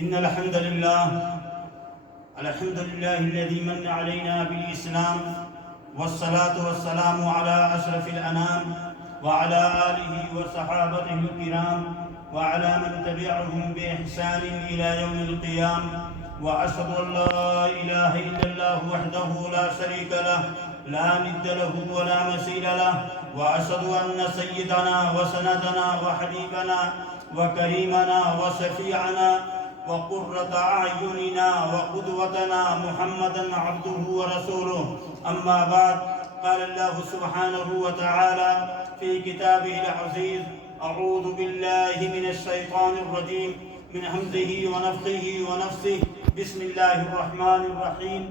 إن الحمد لله الذي من علينا بالإسلام، والصلاة والسلام على أشرف الأنام وعلى آله وصحابته الكرام وعلى من تبعهم بإحسان إلى يوم القيامة. وأشهد أن لا إله إلا الله وحده لا شريك له، لا ند له ولا مثيل له. وأشهد أن سيدنا وسندنا وحبيبنا وكريمنا وشفيعنا وقرة أعيننا وقدوتنا محمدا عبده ورسوله. أما بعد، قال الله سبحانه وتعالى في كتابه العزيز: أعوذ بالله من الشيطان الرجيم من همزه ونفخه ونفسه. بسم الله الرحمن الرحيم.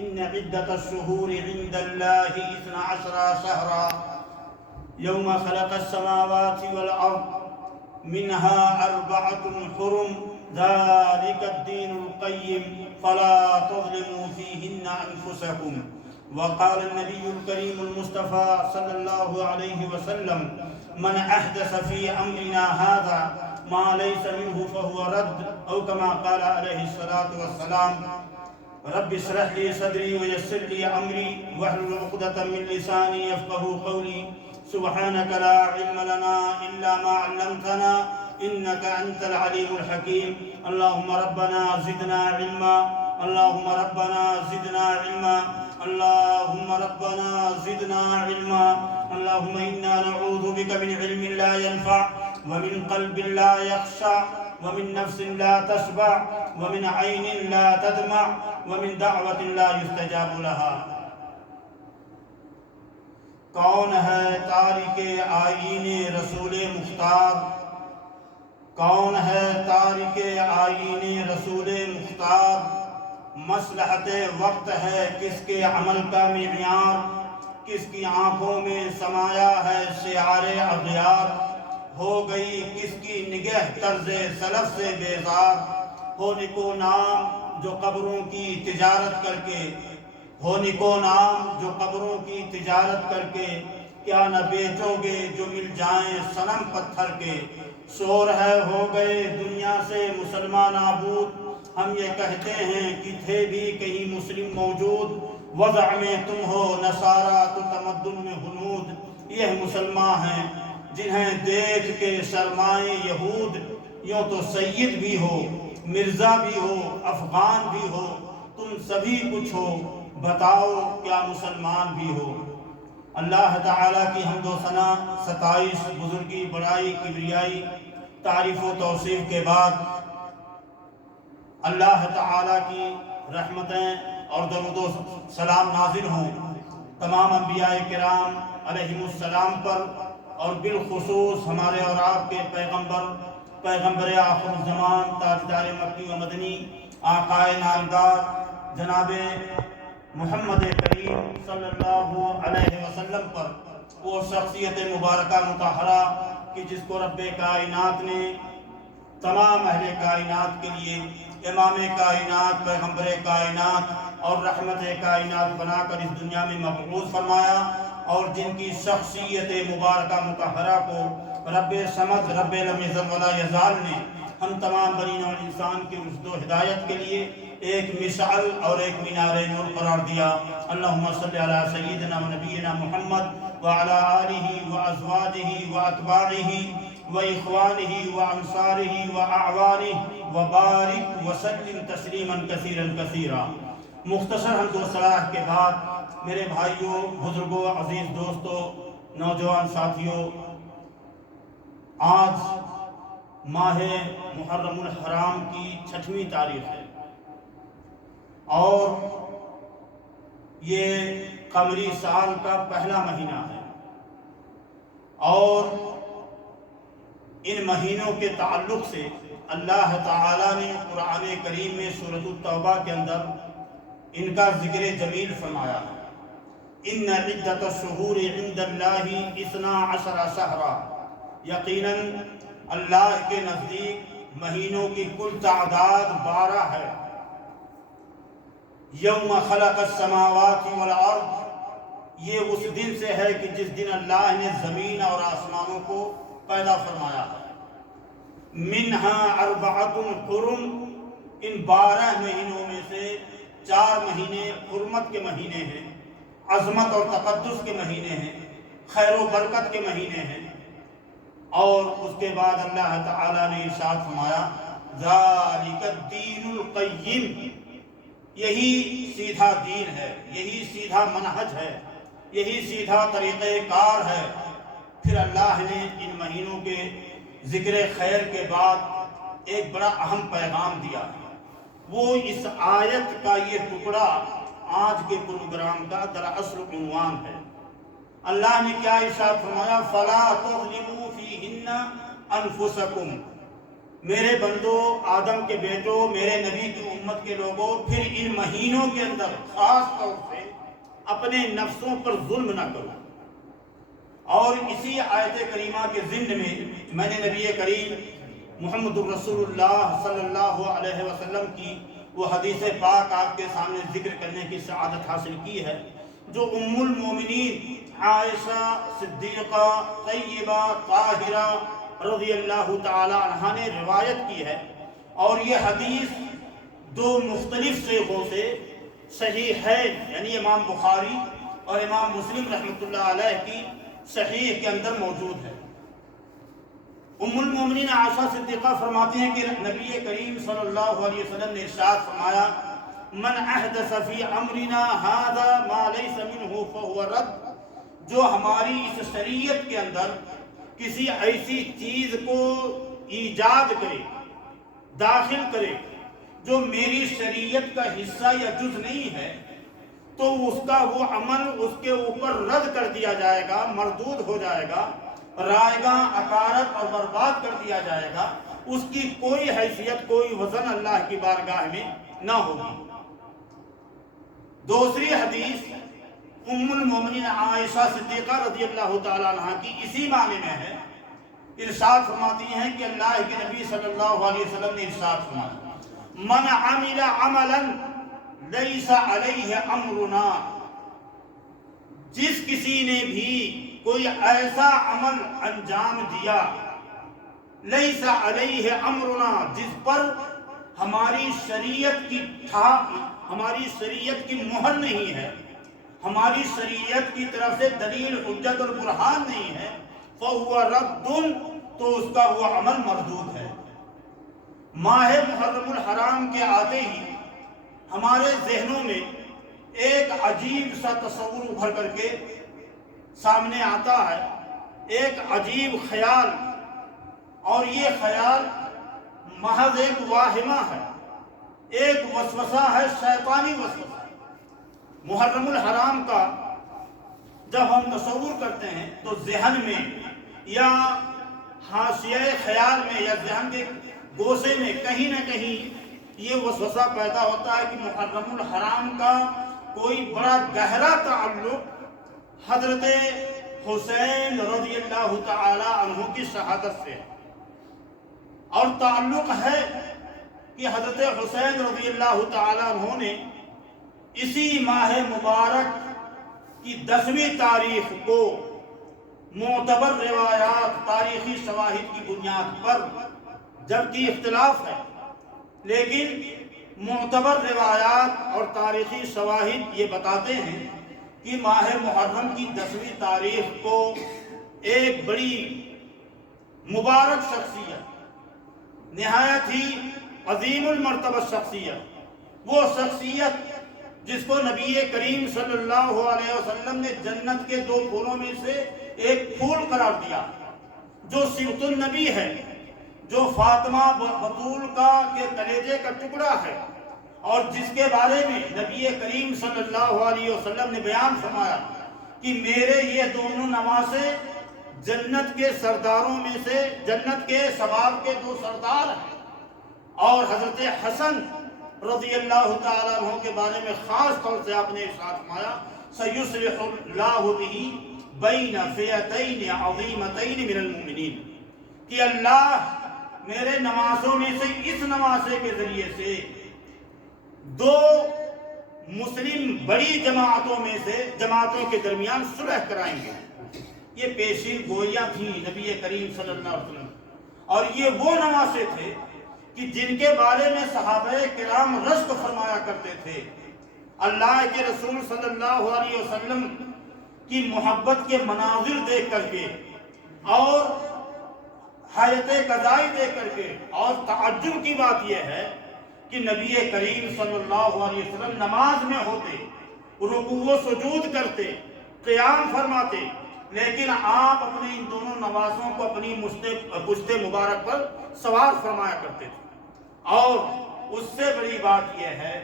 إن عدة الشهور عند الله 12 شهرا يوم خلق السماوات والأرض منها 4 حرم ذلك الدين القيم فلا تظلموا فيهن أنفسكم. وقال النبي الكريم المصطفى صلى الله عليه وسلم: من أحدث في أمرنا هذا ما ليس منه فهو رد، أو كما قال عليه الصلاة والسلام. رب اشرح لي صدري ويسر لي أمري واحلل عقدة من لساني يفقهوا قولي. سبحانك لا علم لنا إلا ما علمتنا إنك أنت العليم الحكيم. اللهم ربنا زدنا علما، اللهم ربنا زدنا علما، اللهم ربنا زدنا علما. اللهم إنا نعوذ بك من علم لا ينفع، ومن قلب لا يخشع، ومن نفس لا تشبع، ومن عين لا تدمع، ومن دعوة لا يستجاب لها. کون ہے تارک آئین رسول مختار؟ کون ہے تارک آئین رسول مختار؟ مصلحت وقت ہے کس کے عمل کا معیار؟ کس کی آنکھوں میں سمایا ہے شعار اغیار؟ ہو گئی کس کی نگہ طرز سلف سے بیزار؟ ہو نکو نام جو قبروں کی تجارت کر کے، ہو نکو نام جو قبروں کی تجارت کر کے، کیا نہ بیچو گے جو مل جائیں صنم پتھر کے؟ شور ہے ہو گئے دنیا سے مسلمان نابود، ہم یہ کہتے ہیں کہ تھے بھی کہیں مسلم موجود. وضع میں تم ہو نصارہ تو تمدن میں ہنود. یہ مسلمان ہیں جنہیں دیکھ کے شرمائیں یہود. یوں تو سید بھی ہو، مرزا بھی ہو، افغان بھی ہو، تم سبھی کچھ ہو، بتاؤ کیا مسلمان بھی ہو. اللہ تعالیٰ کی حمد و ثنا، ستائش، بزرگی، بڑائی، کبریائی، تعریف و توصیف کے بعد اللہ تعالیٰ کی رحمتیں اور درود و سلام نازل ہوں تمام انبیاء کرام علیہم السلام پر، اور بالخصوص ہمارے اور آپ کے پیغمبر آخر الزمان، تاجدار مکی و مدنی، آقائے نامدار جناب محمد کریم صلی اللہ علیہ وسلم پر، وہ شخصیت مبارکہ مطہرہ کہ جس کو رب کائنات نے تمام اہل کائنات کے لیے امام کائنات، پیغمبر کائنات اور رحمت کائنات بنا کر اس دنیا میں مبعوث فرمایا، اور جن کی شخصیت مبارکہ مطہرہ کو رب صمد، رب لم یزل ولا یزال نے ہم تمام بنی نوع انسان کی رشد و ہدایت کے لیے ایک مشعل اور ایک مینار نور قرار دیا. اللہم صلی علی سیدنا و نبینا محمد وعلی آلہ و ازواجہ و اتباعہ و اخوانہ و انصارہ و اعوانہ وبارک وسلم تسلیما کثیرا کثیرا. مختصر حمد و ثنا کے بعد میرے بھائیوں، بزرگوں، عزیز دوستوں، نوجوان ساتھیوں، آج ماہ محرم الحرام کی 6ویں تاریخ ہے، اور یہ قمری سال کا پہلا مہینہ ہے، اور ان مہینوں کے تعلق سے اللہ تعالیٰ نے قرآن کریم میں سورۃ التوبہ کے اندر ان کا ذکر جمیل فرمایا ہے. ان عدت الشہور عند اللہ 12 شہرا. یقیناً اللہ کے نزدیک مہینوں کی کل تعداد 12 ہے. یوم خلق السماوات والارض، یہ اس دن سے ہے کہ جس دن اللہ نے زمین اور آسمانوں کو پیدا فرمایا ہے. منہا 4 حرم، ان 12 مہینوں میں سے 4 مہینے حرمت کے مہینے ہیں، عظمت اور تقدس کے مہینے ہیں، خیر و برکت کے مہینے ہیں۔ اور اس کے بعد اللہ تعالیٰ نے ارشاد فرمایا ذالک الدین القیم، یہی سیدھا دین ہے، یہی سیدھا منہج ہے، یہی سیدھا طریقہ کار ہے۔ پھر اللہ نے ان مہینوں کے ذکر خیر کے بعد ایک بڑا اہم پیغام دیا، وہ اس آیت کا یہ ٹکڑا آج کے پروگرام کا دراصل عنوان ہے۔ اللہ نے کیا ارشاد فرمایا فَلَا تَظْلِمُوا فِيهِنَّ أَنفُسَكُمْ، میرے بندو، آدم کے بیٹوں، میرے نبی کی امت کے لوگوں، پھر ان مہینوں کے اندر خاص طور سے اپنے نفسوں پر ظلم نہ کرو۔ اور اسی آیت کریمہ کے ضمن میں نے نبی کریم محمد الرسول اللہ صلی اللہ علیہ وسلم کی وہ حدیث پاک آپ کے سامنے ذکر کرنے کی سعادت حاصل کی ہے، جو ام المومنین عائشہ صدیقہ طیبہ طاہرہ رضی اللہ تعالی عنہا نے روایت کی ہے۔ اور یہ حدیث 2 مختلف صیغوں سے صحیحین یعنی امام بخاری اور امام مسلم رحمۃ اللہ علیہ کی صحیح کے اندر موجود ہے۔ ام المومنین عائشہ صدیقہ فرماتی ہیں کہ نبی کریم صلی اللہ علیہ وسلم نے ارشاد فرمایا من احدث فی امرنا ھذا ما لیس منہ فہو رد، جو ہماری اس شریعت کے اندر کسی ایسی چیز کو ایجاد کرے، داخل کرے جو میری شریعت کا حصہ یا جز نہیں ہے، تو اس کا وہ عمل اس کے اوپر رد کر دیا جائے گا، مردود ہو جائے گا، رائگاں اکارت اور برباد کر دیا جائے گا، اس کی کوئی حیثیت کوئی وزن اللہ کی بارگاہ میں نہ ہوگی۔ دوسری حدیث ام المومنین عائشہ صدیقہ رضی اللہ تعالیٰ عنہ کی اسی معنی میں ہے، ارشاد فرماتی ہیں کہ اللہ کے نبی صلی اللہ علیہ وسلم نے ارشاد فرمایا من عمل عملا لیس علیہ امرنا، جس کسی نے بھی کوئی ایسا عمل انجام دیا لیس علیہ امرنا، جس پر ہماری شریعت کی مہر نہیں ہے، ہماری شریعت کی طرف سے دلیل حجت اور برہان نہیں ہے، فَهُوَ رَدٌّ، تو اس کا وہ عمل مردود ہے۔ ماہ محرم الحرام کے آتے ہی ہمارے ذہنوں میں ایک عجیب سا تصور ابھر کر کے سامنے آتا ہے، ایک عجیب خیال، اور یہ خیال محض ایک واہمہ ہے، ایک وسوسہ ہے، شیطانی وسوسہ۔ محرم الحرام کا جب ہم تصور کرتے ہیں تو ذہن میں یا حاشیہ خیال میں یا ذہن کے گوشے میں کہیں نہ کہیں یہ وسوسہ پیدا ہوتا ہے کہ محرم الحرام کا کوئی بڑا گہرا تعلق حضرت حسین رضی اللہ تعالی عنہ کی شہادت سے ہے، اور تعلق ہے کہ حضرت حسین رضی اللہ تعالی عنہ نے اسی ماہ مبارک کی 10ویں تاریخ کو معتبر روایات تاریخی شواہد کی بنیاد پر، جبکہ اختلاف ہے لیکن معتبر روایات اور تاریخی شواہد یہ بتاتے ہیں کہ ماہ محرم کی 10ویں تاریخ کو ایک بڑی مبارک شخصیت، نہایت ہی عظیم المرتبہ شخصیت، وہ شخصیت جس کو نبی کریم صلی اللہ علیہ وسلم نے جنت کے 2 پھولوں میں سے ایک پھول قرار دیا، جو سبط النبی ہے، جو فاطمہ بطول کے کلیجے کا ٹکڑا ہے، اور جس کے بارے میں نبی کریم صلی اللہ علیہ وسلم نے بیان فرمایا کہ میرے یہ دونوں نواسے جنت کے سرداروں میں سے، جنت کے شباب کے 2 سردار ہیں۔ اور حضرت حسن رضی اللہ تعالیٰ عنہ کے بارے میں خاص طور سے آپ نے ارشاد فرمایا سَيُصْلِحُ اللَّهُ بِهِ بَيْنَ فِئَتَيْنِ عَظِيمَتَيْنِ مِنَ الْمُؤْمِنِينَ، کہ اللہ میرے نواسوں میں سے اس نواسے کے ذریعے سے 2 مسلم بڑی جماعتوں کے درمیان صلح کرائیں گے۔ یہ پیشین گوئیاں تھیں نبی کریم صلی اللہ علیہ وسلم، اور یہ وہ نواسے تھے کہ جن کے بارے میں صحابہ کرام رشک فرمایا کرتے تھے، اللہ کے رسول صلی اللہ علیہ وسلم کی محبت کے مناظر دیکھ کر کے اور حیات قضائی دیکھ کر کے، اور تعجب کی بات یہ ہے کہ نبی کریم صلی اللہ علیہ وسلم نماز میں ہوتے، رکوع و سجود کرتے، قیام فرماتے، لیکن آپ اپنے ان دونوں نوازوں کو اپنی پشت مبارک پر سوار فرمایا کرتے تھے۔ اور اس سے بڑی بات یہ ہے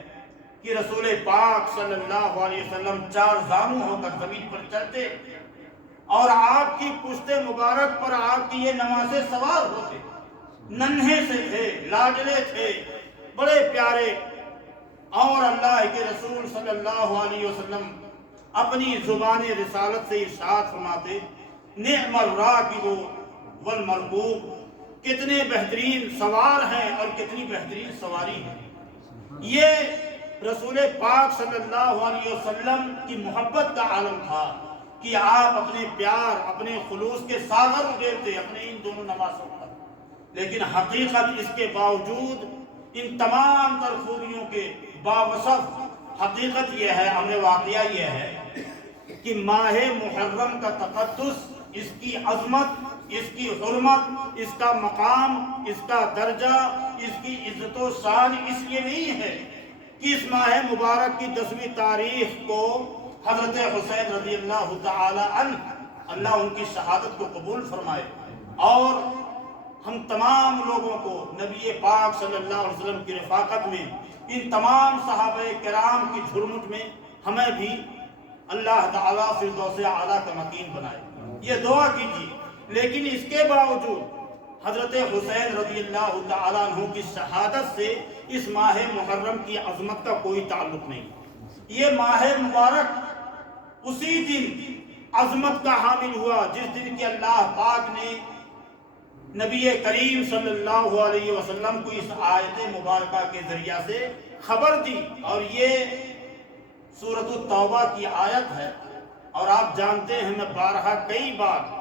کہ رسول پاک صلی اللہ علیہ وسلم 4 زانو ہو کر زمین پر چلتے اور آپ کی پشت مبارک پر آپ کی یہ نوازے سوار ہوتے، ننھے سے تھے، لاڈلے تھے، بڑے پیارے، اور اللہ کے رسول صلی اللہ علیہ وسلم اپنی زبان رسالت سے ارشاد فرماتے، نعم الراکب والمرکوب، کتنے بہترین سوار ہیں اور کتنی بہترین سواری ہے۔ یہ رسول پاک صلی اللہ علیہ وسلم کی محبت کا عالم تھا کہ آپ اپنے پیار، اپنے خلوص کے ساغر اگیلتے اپنے ان دونوں نوازوں پر، لیکن حقیقت اس کے باوجود، ان تمام تر خوبیوں کے باوصف، حقیقت یہ ہے، امر واقعہ یہ ہے کہ ماہ محرم کا تقدس، اس کی عظمت، اس کی حرمت، اس کا مقام، اس کا درجہ، اس کی عزت و شان اس لیے نہیں ہے کہ اس ماہ مبارک کی 10ویں تاریخ کو حضرت حسین رضی اللہ تعالی عنہ، اللہ ان کی شہادت کو قبول فرمائے، اور ہم تمام لوگوں کو نبی پاک صلی اللہ علیہ وسلم کی رفاقت میں، ان تمام صحابہ کرام کی جھرمٹ میں ہمیں بھی اللہ تعالیٰ فردوس اعلیٰ کا مکین بنائے، یہ دعا کیجیے۔ لیکن اس کے باوجود حضرت حسین رضی اللہ تعالیٰ عنہ کی شہادت سے اس ماہ محرم کی عظمت کا کوئی تعلق نہیں۔ یہ ماہ مبارک اسی دن عظمت کا حامل ہوا جس دن کہ اللہ پاک نے نبی کریم صلی اللہ علیہ وسلم کو اس آیت مبارکہ کے ذریعہ سے خبر دی، اور یہ سورۃ التوبہ کی آیت ہے، اور آپ جانتے ہیں میں بارہا کئی بار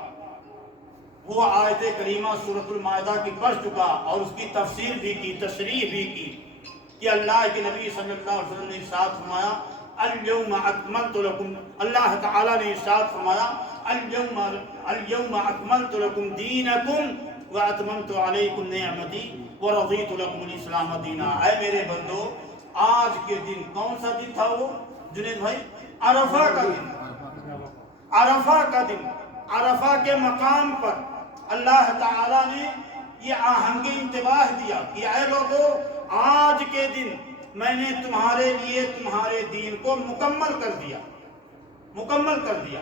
وہ آیت کریمہ سورۃ المائدہ کی پڑھ چکا اور اس کی تفسیر بھی کی، تشریح بھی کی، کہ اللہ کے نبی صلی اللہ علیہ وسلم نے ارشاد فرمایا اليوم اکملت لکم، اللہ تعالیٰ نے ارشاد فرمایا اليوم اکملت لکم دینکم وَأَتْمَمْتُ عَلَيْكُمْ نِعْمَتِي وَرَضِيتُ لَكُمُ الْإِسْلَامَ دِينًا۔ اے میرے بندو، آج کے دن کون سا دن تھا وہ جنید بھائی؟ عرفہ کا دن، عرفہ کا دن، عرفہ کے مقام پر اللہ تعالیٰ نے یہ آہنگ انتباہ دیا کہ اے لوگو، آج کے دن میں نے تمہارے لیے تمہارے دین کو مکمل کر دیا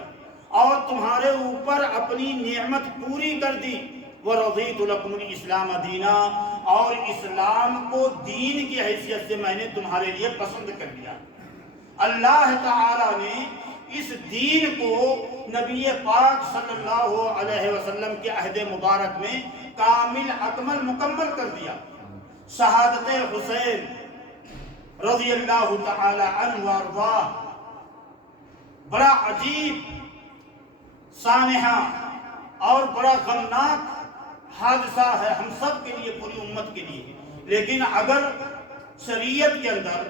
اور تمہارے اوپر اپنی نعمت پوری کر دی، وَرَضِيتُ لَكُمُ الْإِسْلَامَ دِينًا، اور اسلام کو دین کی حیثیت سے میں نے تمہارے لیے پسند کر لیا۔ اللہ تعالیٰ نے اس دین کو نبی پاک صلی اللہ علیہ وسلم کے عہد مبارک میں کامل، اکمل، مکمل کر دیا۔ شہادت حسین رضی اللہ تعالی عنہ وارضاہ بڑا عجیب، سانحہ اور بڑا غمناک حادثہ ہے ہم سب کے لیے، پوری امت کے لیے، لیکن اگر شریعت کے اندر،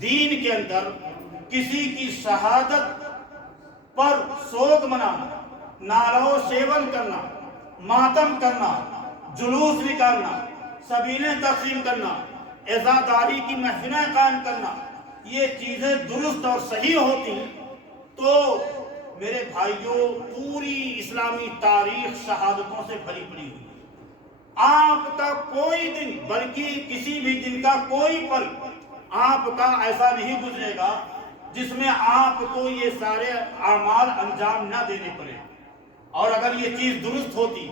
دین کے اندر کسی کی شہادت پر سوگ منانا، نعرہ و سیون کرنا، ماتم کرنا، جلوس نکالنا، سبیلیں تقسیم کرنا، عزاداری کی محفلیں قائم کرنا، یہ چیزیں درست اور صحیح ہوتی تو میرے بھائیوں پوری اسلامی تاریخ شہادتوں سے بھری پڑی ہوئی۔ آپ کا کوئی دن، بلکہ کسی بھی دن کا کوئی پل آپ کا ایسا نہیں گزرے گا جس میں آپ کو یہ سارے اعمال انجام نہ دینے پڑے، اور اگر یہ چیز درست ہوتی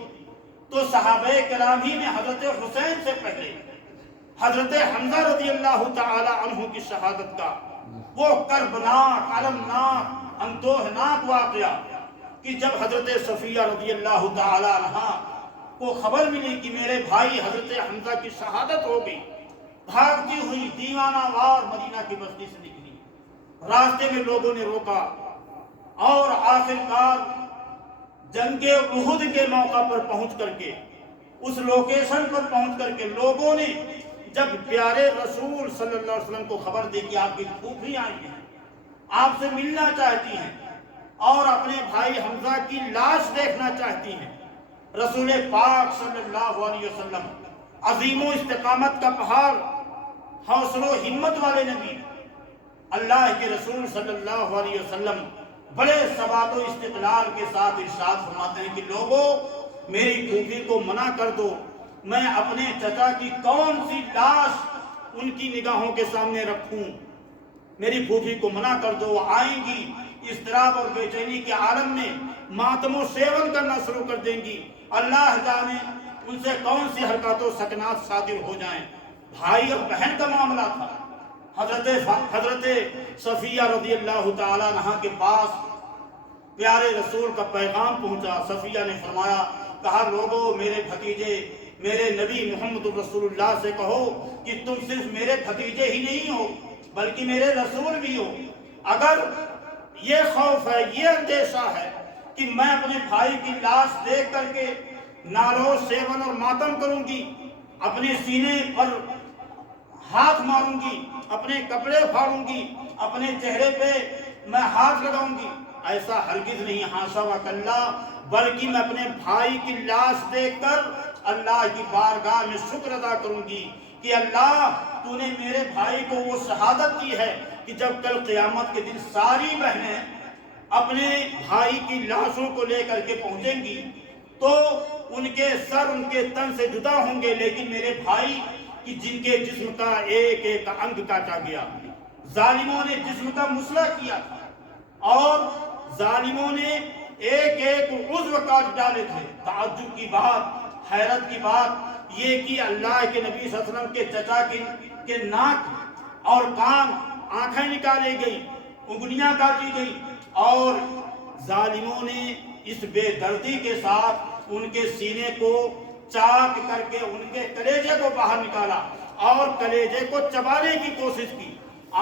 تو صحابہ کرام ہی میں حضرت حسین سے پہلے حضرت حمزہ رضی اللہ تعالی عنہ کی شہادت کا وہ کربناک، المناک، اندوہناک واقعہ کہ جب حضرت صفیہ رضی اللہ تعالی عنہ کو خبر ملی کہ میرے بھائی حضرت حمزہ کی شہادت ہو گئی، بھاگتی ہوئی دیوانہ وار مدینہ کی بستی سے نکلی، راستے میں لوگوں نے روکا، اور آخر کار جنگ احد کے موقع پر پہنچ کر کے اس لوکیشن پر پہنچ کر کے لوگوں نے جب پیارے رسول صلی اللہ علیہ وسلم کو خبر دی کہ آپ کی پھوپھی آئی ہیں، آپ سے ملنا چاہتی ہیں اور اپنے بھائی حمزہ کی لاش دیکھنا چاہتی ہیں، رسول پاک صلی اللہ علیہ وسلم عظیم و استقامت کا پہاڑ، حوصل و ہمت والے نبی، اللہ کے رسول صلی اللہ علیہ وسلم بڑے ثبات و استقلال کے ساتھ ارشاد فرماتے ہیں کہ لوگوں میری پھوپھی کو منع کر دو، میں اپنے چچا کی کون سی لاش ان کی نگاہوں کے سامنے رکھوں، میری پھوپھی کو منع کر دو، وہ آئیں گی اضطراب اور بے چینی کے عالم میں ماتم و سیون کرنا شروع کر دیں گی، اللہ جانے ان سے کون سی حرکات و سکنات صادر ہو جائیں۔ بھائی اور بہن کا معاملہ تھا۔ حضرت صفیہ رضی اللہ تعالی عنہا کے پاس پیارے رسول کا پیغام پہنچا۔ صفیہ نے فرمایا، کہا لوگوں میرے بھتیجے، میرے نبی محمد رسول اللہ سے کہو کہ تم صرف میرے بھتیجے ہی نہیں ہو بلکہ میرے رسول بھی ہو۔ اگر یہ خوف ہے، یہ اندیشہ ہے کہ میں اپنے بھائی کی لاش دیکھ کر کے نالو سیون اور ماتم کروں گی، اپنے سینے پر ہاتھ ماروں گی، اپنے کپڑے پھاڑوں گی، اپنے چہرے پہ میں ہاتھ لگاؤں گی، ایسا ہرگز نہیں، حاشا و کلا، بلکہ میں اپنے بھائی کی لاش دیکھ کر اللہ کی بارگاہ میں شکر ادا کروں گی کہ اللہ تو نے میرے بھائی کو وہ شہادت دی ہے کہ جب کل قیامت کے دن ساری بہنیں اپنے بھائی کی لاشوں کو لے کر کے پہنچیں گی تو ان کے سر ان کے تن سے جدا ہوں گے، لیکن میرے بھائی کہ جن کے جسم کا ایک ایک انگ کاٹا گیا، ظالموں نے جسم کا مسئلہ کیا اور ظالموں نے ایک ایک عضو کاٹ ڈالے تھے۔ تعجب کی بات، حیرت کی بات یہ کہ اللہ کے نبی صلی اللہ علیہ وسلم کے چچا کے ناک اور کان، آنکھیں نکالے گئی، انگلیاں کاٹی گئی اور ظالموں نے اس بے دردی کے ساتھ ان کے سینے کو چاک کر کے ان کے کلیجے کو باہر نکالا اور کلیجے کو چبانے کی کوشش کی۔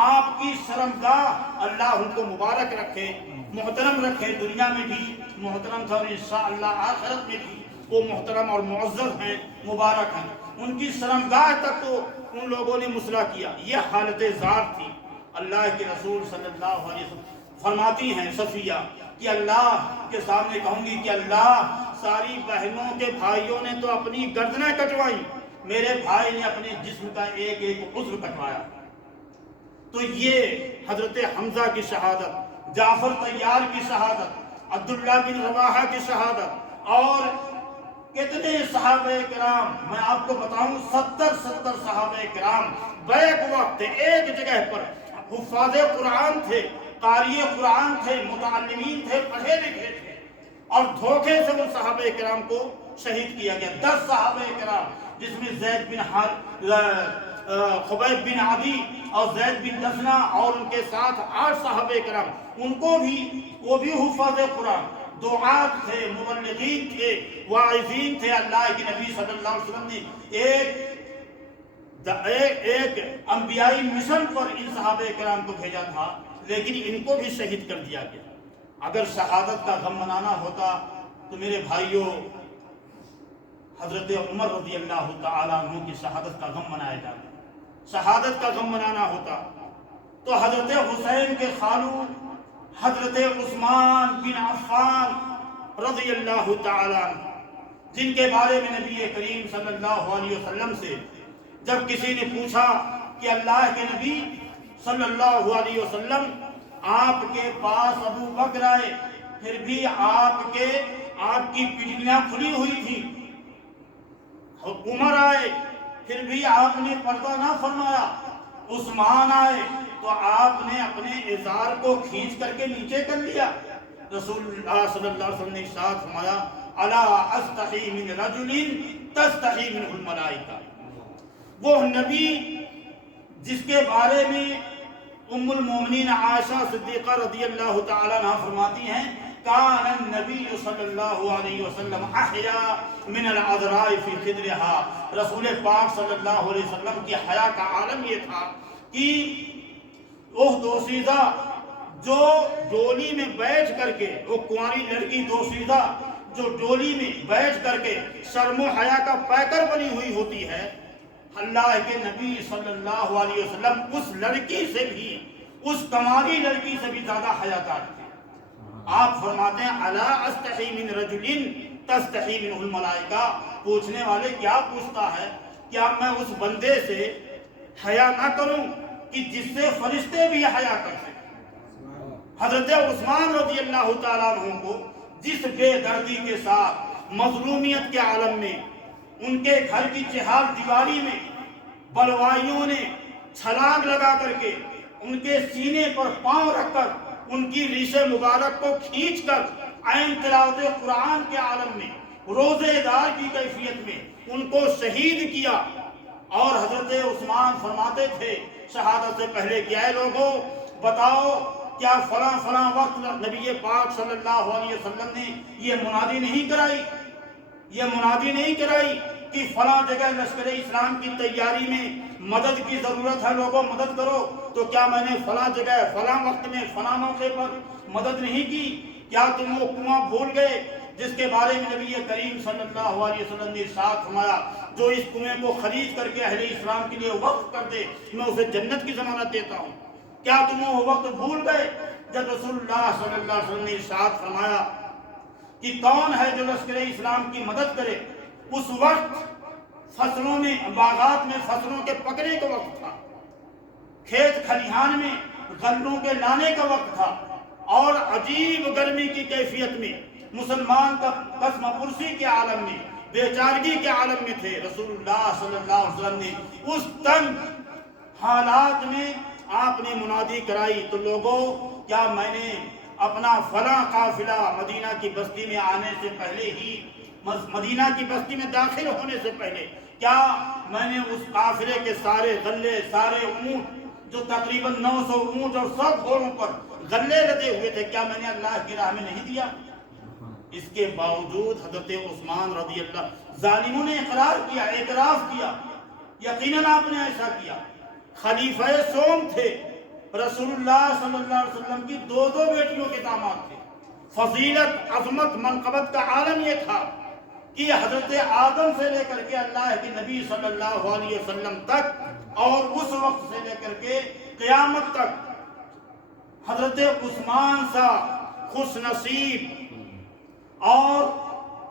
آپ کی شرمگاہ اللہ ان کو مبارک رکھے، محترم رکھے، دنیا میں بھی محترم تھا اور انشاءاللہ آخرت میں بھی وہ محترم اور معزز ہیں، مبارک ہیں۔ ان کی شرمگاہ تک تو ان لوگوں نے مسئلہ کیا۔ یہ حالت ذات تھی۔ اللہ کے رسول صلی اللہ علیہ وسلم فرماتی ہیں صفیہ کہ اللہ کے سامنے کہوں گی کہ اللہ ساری بہنوں کے بھائیوں نے تو اپنی گردنیں کٹوائی، میرے بھائی نے اپنے جسم کا ایک ایک عضو کٹوایا۔ تو یہ حضرت حمزہ کی شہادت، جعفر طیار کی شہادت، عبداللہ بن رواحہ کی شہادت اور کتنے صحابہ کرام، میں آپ کو بتاؤں 70 صحابہ کرام بیک وقت ایک جگہ پر حفاظ قرآن تھے، قاری قرآن تھے، متعلمین تھے، پڑھے لکھے تھے اور دھوکے سے ان صحابہ کرام کو شہید کیا گیا۔ 10 صحابہ کرام جس میں زید بن خبیب بن عدی اور زید بن دسنہ اور ان کے ساتھ 8 صحابہ کرام، ان کو بھی وہ بھی حفاظ قرآن، دعات تھے، مبلغین تھے، واعظین تھے۔ اللہ کے نبی صلی اللہ علیہ وسلم نے ایک انبیائی مشن پر ان صحابہ کرام کو بھیجا تھا، لیکن ان کو بھی شہید کر دیا گیا۔ اگر شہادت کا غم منانا ہوتا تو میرے بھائیوں حضرت عمر رضی اللہ تعالیٰ عنہ کی شہادت کا غم منایا جاتا، شہادت کا غم منانا ہوتا تو حضرت حسین کے خالو حضرت عثمان بن عفان رضی اللہ تعالیٰ عنہ، جن کے بارے میں نبی کریم صلی اللہ علیہ وسلم سے جب کسی نے پوچھا کہ اللہ کے نبی صلی اللہ علیہ وسلم آپ کے پاس ابو بکر آئے پھر بھی آپ کی پٹلیاں کھلی ہوئی تھی، عمر آئے پھر بھی آپ نے پردہ نہ فرمایا، عثمان آئے تو آپ نے اپنے ازار کو کھینچ کر کے نیچے کر لیا، رسول اللہ صلی اللہ علیہ وسلم نے ارشاد فرمایا الا استحی من رجل تستحی منہ الملائکہ۔ وہ نبی جس کے بارے میں ام المومنین عائشہ صدیقہ رضی اللہ تعالی عنہ فرماتی ہیں کان النبی صلی اللہ علیہ وسلم احیا من العذراء فی خدرها، رسول پاک صلی اللہ علیہ وسلم کی حیا کا عالم یہ تھا کہ وہ دوشیزہ جو ڈولی میں بیٹھ کر کے، وہ کنواری لڑکی دوشیزہ جو ڈولی میں بیٹھ کر کے شرم و حیا کا پیکر بنی ہوئی ہوتی ہے، اللہ کے نبی صلی اللہ علیہ وسلم اس لڑکی سے بھی، اس کمالی لڑکی سے بھی زیادہ حیادار تھے۔ آپ فرماتے ہیں الا استحی من رجل تستحی منہ الملائکہ، پوچھنے والے کیا پوچھتا ہے، کیا میں اس بندے سے حیا نہ کروں کہ جس سے فرشتے بھی حیا کر سکیں؟ حضرت عثمان رضی اللہ تعالیٰ عنہ کو جس بے دردی کے ساتھ مظلومیت کے عالم میں ان کے گھر کی چہار دیواری میں بلوائیوں نے چھلانگ لگا کر کے ان کے سینے پر پاؤں رکھ کر ان کی ریش مبارک کو کھینچ کر عین تلاوت قرآن کے عالم میں روزے دار کی کیفیت میں ان کو شہید کیا، اور حضرت عثمان فرماتے تھے شہادت سے پہلے کہ اے لوگوں بتاؤ کیا فلاں فلاں وقت نبی پاک صلی اللہ علیہ وسلم نے یہ منادی نہیں کرائی کہ فلاں جگہ لشکر اسلام کی تیاری میں مدد کی ضرورت ہے، لوگوں مدد کرو؟ تو کیا میں نے فلاں جگہ فلاں وقت میں فلاں موقع پر مدد نہیں کی؟ کیا تم وہ کنواں بھول گئے جس کے بارے میں نبی کریم صلی اللہ علیہ وسلم نے ارشاد فرمایا جو اس کنویں کو خرید کر کے اہل اسلام کے لیے وقف کر دے میں اسے جنت کی ضمانت دیتا ہوں؟ کیا تم وہ وقت بھول گئے جب رسول اللہ صلی اللہ علیہ وسلم نے ارشاد فرمایا کہ کون ہے جو لشکر اسلام کی مدد کرے؟ اس وقت فصلوں میں، باغات میں فصلوں کے پکنے کا وقت تھا، کھیت کھلیہان میں غلوں کے لانے کا وقت تھا، اور عجیب گرمی کی کیفیت میں مسلمان کا قسم پرسی کے عالم میں، بے چارگی کے عالم میں تھے۔ رسول اللہ صلی اللہ علیہ وسلم نے اس تنگ حالات میں آپ نے منادی کرائی تو لوگوں کیا میں نے اپنا فلاں قافلہ مدینہ کی بستی میں آنے سے پہلے ہی، مدینہ کی بستی میں داخل ہونے سے پہلے کیا میں نے اس قافلے کے سارے غلے، سارے اونٹ جو تقریباً 900 اونٹ اور 100 گھوڑوں پر غلے لدے ہوئے تھے، کیا میں نے اللہ کی راہ میں نہیں دیا؟ اس کے باوجود حضرت عثمان رضی اللہ، ظالموں نے اقرار کیا، اعتراف کیا، یقیناً آپ نے ایسا کیا۔ خلیفہ سوم تھے، رسول اللہ صلی اللہ علیہ وسلم کی 2 بیٹیوں کے داماد تھے۔ فضیلت، عظمت، منقبت کا عالم یہ تھا کہ حضرت آدم سے لے کر کے اللہ کے نبی صلی اللہ علیہ وسلم تک، اور اس وقت سے لے کر کے قیامت تک حضرت عثمان سا خوش نصیب اور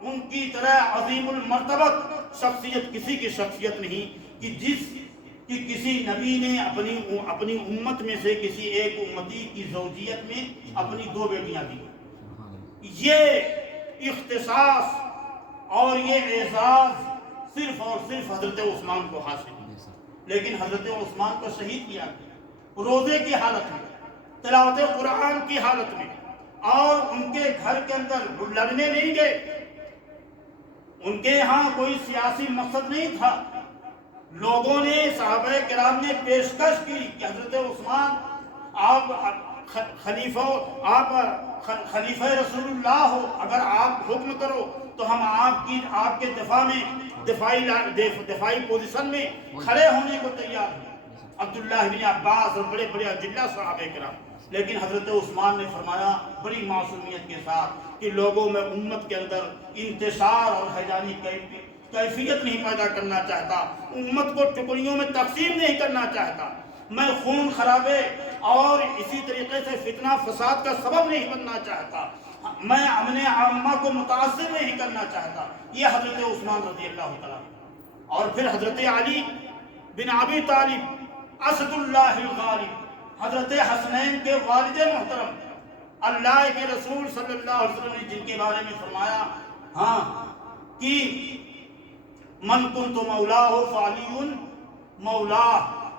ان کی طرح عظیم المرتبت شخصیت کسی کی شخصیت نہیں کہ کسی نبی نے اپنی امت میں سے کسی ایک امتی کی زوجیت میں اپنی 2 بیٹیاں دی۔ یہ اختصاص اور یہ اعزاز صرف اور صرف حضرت عثمان کو حاصل ہے۔ لیکن حضرت عثمان کو شہید کیا روزے کی حالت میں، تلاوت قرآن کی حالت میں، اور ان کے گھر کے اندر لڑنے نہیں گئے۔ ان کے ہاں کوئی سیاسی مقصد نہیں تھا۔ لوگوں نے، صحابہ کرام نے پیشکش کی کہ حضرت عثمان آپ خلیفہ رسول اللہ ہو، اگر آپ حکم کرو تو ہم آپ کے دفاع میں دفاعی پوزیشن میں کھڑے ہونے کو تیار ہیں۔ عبداللہ بن عباس اور بڑے بڑے اجلہ صحابہ کرام، لیکن حضرت عثمان نے فرمایا بڑی معصومیت کے ساتھ کہ لوگوں میں، امت کے اندر انتشار اور حیرانی کیفیت نہیں پیدا کرنا چاہتا، امت کو ٹکڑیوں میں تقسیم نہیں کرنا چاہتا، میں خون خرابے اور اسی طریقے سے فتنہ فساد کا سبب نہیں بننا چاہتا، میں امن عامہ کو متاثر نہیں کرنا چاہتا۔ یہ حضرت عثمان رضی اللہ تعالیٰ۔ اور پھر حضرت علی بن ابی طالب اسد اللہ الغالب، حضرت حسنین کے والد محترم، اللہ کے رسول صلی اللہ علیہ وسلم نے جن کے بارے میں فرمایا کہ من کنت مولا فعلی مولا،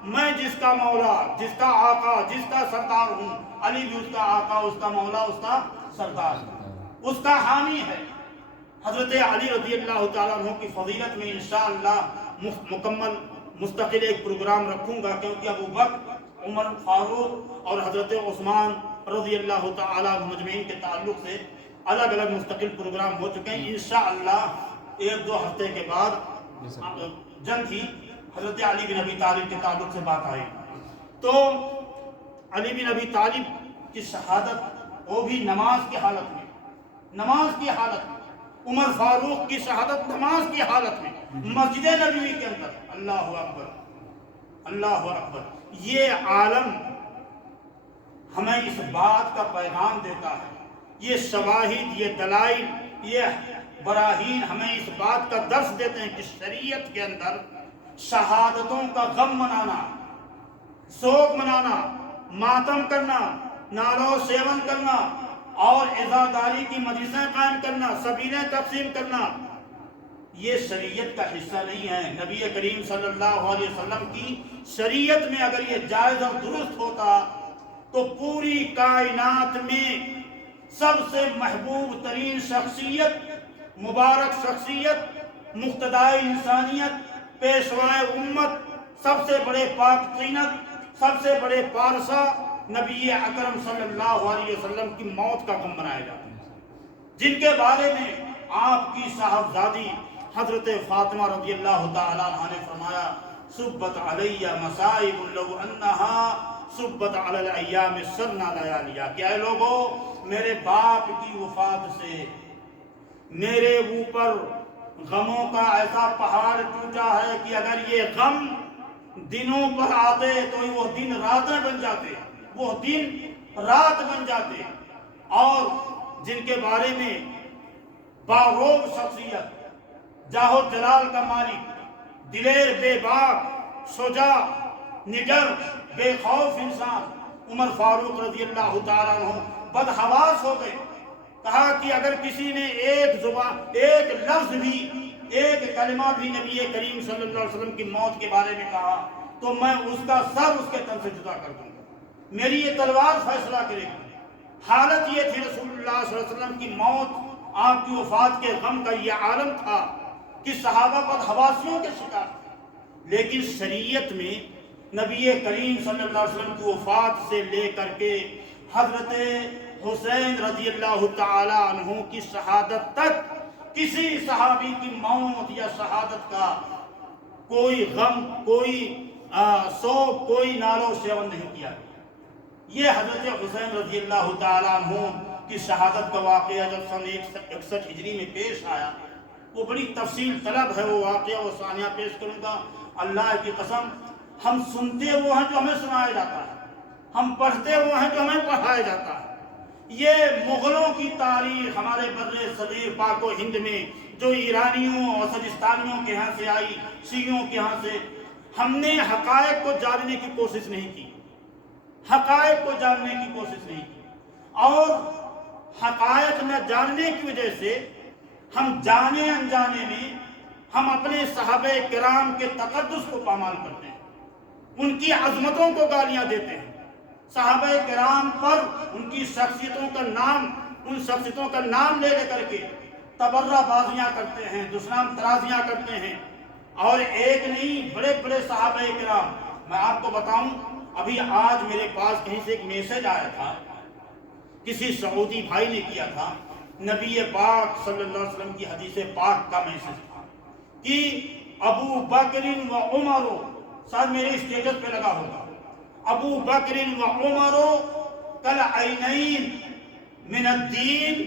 میں جس کا مولا، جس کا آقا، جس کا سردار ہوں، علی بھی اس کا آقا، اس کا مولا، اس کا سردار، اس کا حامی ہے۔ حضرت علی رضی اللہ تعالیٰ عنہ کی فضیلت میں انشاءاللہ مکمل مستقل ایک پروگرام رکھوں گا، کیونکہ ابو بکر، عمر فاروق اور حضرت عثمان رضی اللہ تعالیٰ عنہ مجمعین کے تعلق سے الگ الگ مستقل پروگرام ہو چکے ہیں۔ انشاءاللہ 1-2 ہفتے کے بعد جلد ہی حضرت علی بن ابی طالب کے تعلق سے بات آئی۔ تو علی بن ابی طالب کی شہادت، وہ بھی نماز کی حالت میں، عمر فاروق کی شہادت نماز کی حالت میں مسجد نبوی کے اندر، اللہ اکبر اللہ اکبر۔ یہ عالم ہمیں اس بات کا پیغام دیتا ہے، یہ شواہد، یہ دلائل، یہ براہین ہمیں اس بات کا درس دیتے ہیں کہ شریعت کے اندر شہادتوں کا غم منانا، سوگ منانا، ماتم کرنا، نالو سیون کرنا اور عزاداری کی مجلسیں قائم کرنا، سبیلیں تقسیم کرنا، یہ شریعت کا حصہ نہیں ہے۔ نبی کریم صلی اللہ علیہ وسلم کی شریعت میں اگر یہ جائز اور درست ہوتا تو پوری کائنات میں سب سے محبوب ترین شخصیت، مبارک شخصیت، مقتدائے انسانیت، پیشوائے امت، سب سے بڑے پاک طینت، سب سے بڑے پارسا نبی اکرم صلی اللہ علیہ وسلم کی موت کا غم منایا جاتا ہے، جن کے بارے میں آپ کی صاحبزادی حضرت فاطمہ رضی اللہ تعالی عنہ نے فرمایا سبت علی مصائب لو انہا سبت علی الایام سرنا لیالیا، کہ اے لوگو میرے باپ کی وفات سے میرے اوپر غموں کا ایسا پہاڑ ٹوٹا ہے کہ اگر یہ غم دنوں پر آتے تو وہ دن راتیں بن جاتے، وہ دن رات بن جاتے، اور جن کے بارے میں باروب شخصیت، جاہ و جلال کا مالک، دلیر بے باک، شجاع، نڈر، بے خوف انسان عمر فاروق رضی اللہ تعالیٰ عنہ بدحواس ہو گئے۔ کہا کہ اگر کسی نے ایک زبان، ایک لفظ بھی، ایک کلمہ بھی نبی کریم صلی اللہ علیہ وسلم کی موت کے بارے میں کہا تو میں اس کا سر اس کے تن سے جدا کر دوں گا، میری یہ تلوار فیصلہ کرے گی۔ حالت یہ تھی رسول اللہ صلی اللہ علیہ وسلم کی موت، آپ کی وفات کے غم کا یہ عالم تھا کہ صحابہ بدحواسیوں کے شکار تھے، لیکن شریعت میں نبی کریم صلی اللہ علیہ وسلم کی وفات سے لے کر کے حضرت حسین رضی اللہ تعالی عنہ کی شہادت تک کسی صحابی کی موت یا شہادت کا کوئی غم، کوئی سوگ، کوئی نالو سیون نہیں کیا گیا۔ یہ حضرت حسین رضی اللہ تعالی عنہ کی شہادت کا واقعہ جب سن 61 ہجری میں پیش آیا، وہ بڑی تفصیل طلب ہے، وہ واقعہ وہ ثانیہ پیش کروں گا۔ اللہ کی قسم، ہم سنتے وہ ہیں جو ہمیں سنایا جاتا ہے، ہم پڑھتے وہ ہیں جو ہمیں پڑھایا جاتا ہے۔ یہ مغلوں کی تاریخ ہمارے بر صغیر پاک و ہند میں جو ایرانیوں اور سجستانیوں کے ہاں سے آئی، شیعوں کے ہاں سے، ہم نے حقائق کو جاننے کی کوشش نہیں کی، حقائق کو جاننے کی کوشش نہیں کی، اور حقائق نہ جاننے کی وجہ سے ہم جانے انجانے میں ہم اپنے صحابہ کرام کے تقدس کو پامال کرتے ہیں، ان کی عظمتوں کو گالیاں دیتے ہیں، صحابہ کرام پر ان کی شخصیتوں کا نام، ان شخصیتوں کا نام لے کر کے تبرہ بازیاں کرتے ہیں، دشنام ترازیاں کرتے ہیں، اور ایک نہیں بڑے بڑے صحابہ کرام۔ میں آپ کو بتاؤں، ابھی آج میرے پاس کہیں سے ایک میسج آیا تھا، کسی سعودی بھائی نے کیا تھا، نبی پاک صلی اللہ علیہ وسلم کی حدیث پاک کا میسج تھا کہ ابو بکر و عمر، شاید میرے اسٹیٹس پہ لگا ہوگا، ابو بکر و عمر کالعینین من الدین،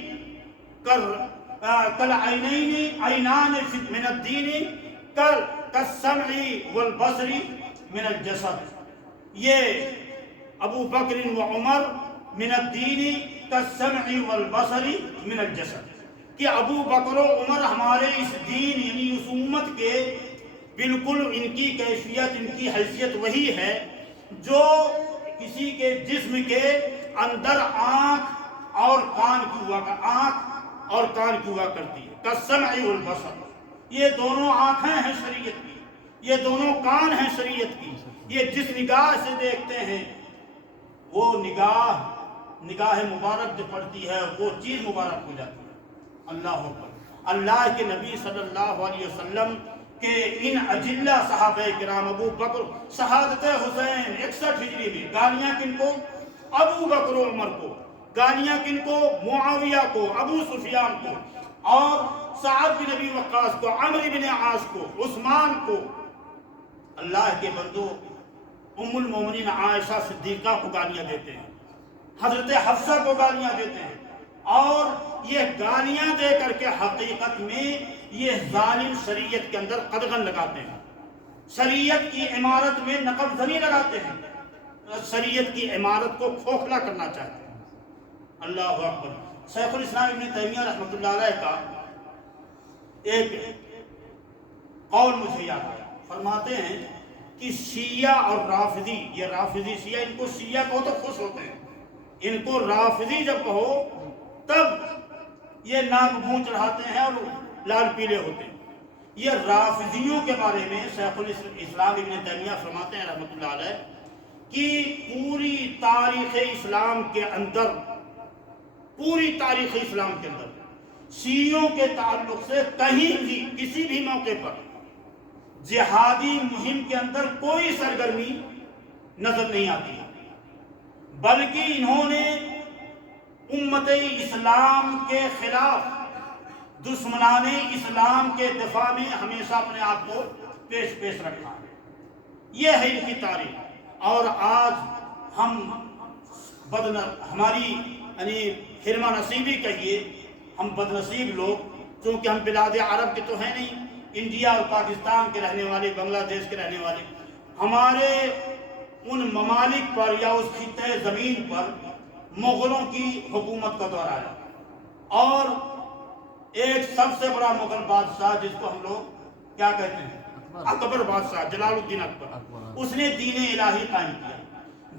کالعینین عینان من الدین کالسمع والبصر من الجسد۔ یہ ابو بکر و عمر من الدین کالسمع والبصر من الجسد، کہ ابو بکر و عمر ہمارے اس دین یعنی اس امت کے بالکل ان کی کیفیت، ان کی حیثیت وہی ہے جو کسی کے جسم کے اندر آنکھ اور کان کی ہوا کرتی ہے، کالسمع والبصر۔ یہ دونوں آنکھیں ہیں شریعت کی، یہ دونوں کان ہیں شریعت کی، یہ جس نگاہ سے دیکھتے ہیں وہ نگاہ مبارک جو پڑتی ہے وہ چیز مبارک ہو جاتی ہے۔ اللہ اکبر۔ اللہ کے نبی صلی اللہ علیہ وسلم کہ ان اجلہ صحابہ کرام، ابو بکر، شہادت حسین 61 ہجری میں، گالیاں کن کو؟ ابو بکر و عمر کو، گالیاں کن کو؟ معاویہ کو، ابو سفیان کو، اور سعد بن ابی وقاص کو، عمرو بن عاص کو، عثمان کو۔ اللہ کے بندو، ام المومنین عائشہ صدیقہ کو گالیاں دیتے ہیں، حضرت حفصہ کو گالیاں دیتے ہیں، اور یہ گالیاں دے کر کے حقیقت میں یہ ظالم شریعت کے اندر قدغن لگاتے ہیں، شریعت کی عمارت میں نقب زنی لگاتے ہیں، شریعت کی عمارت کو کھوکھلا کرنا چاہتے ہیں۔ اللہ اکبر۔ شیخ الاسلام ابن تیمیہ رحمۃ اللہ علیہ کا ایک قول مجھے یاد آیا، فرماتے ہیں کہ شیعہ اور رافضی، یہ رافضی شیعہ، ان کو شیعہ کہو تو خوش ہوتے ہیں، ان کو رافضی جب کہو تب یہ ناک منہ چڑھاتے ہیں اور لال پیلے ہوتے ہیں۔ یہ رافضیوں کے بارے میں شیخ الاسلام ابن تیمیہ فرماتے ہیں رحمۃ اللہ علیہ کہ پوری تاریخ اسلام کے اندر، پوری تاریخ اسلام کے اندر شیعوں کے تعلق سے کہیں بھی کسی بھی موقع پر جہادی مہم کے اندر کوئی سرگرمی نظر نہیں آتی، بلکہ انہوں نے امت اسلام کے خلاف، دشمنان اسلام کے دفاع میں ہمیشہ اپنے آپ کو پیش رکھا ہے۔ یہ ہے ان کی تاریخ۔ اور آج ہم ہماری یعنی حرمہ نصیبی کہیے، ہم بدنصیب لوگ، چونکہ ہم بلاد عرب کے تو ہیں نہیں، انڈیا اور پاکستان کے رہنے والے، بنگلہ دیش کے رہنے والے، ہمارے ان ممالک پر یا اس خطہ زمین پر مغلوں کی حکومت کا دور آیا، اور ایک سب سے بڑا مغل بادشاہ جس کو ہم لوگ کیا کہتے ہیں، اکبر بادشاہ، جلال الدین اکبر، اس نے دین الہی قائم کیا۔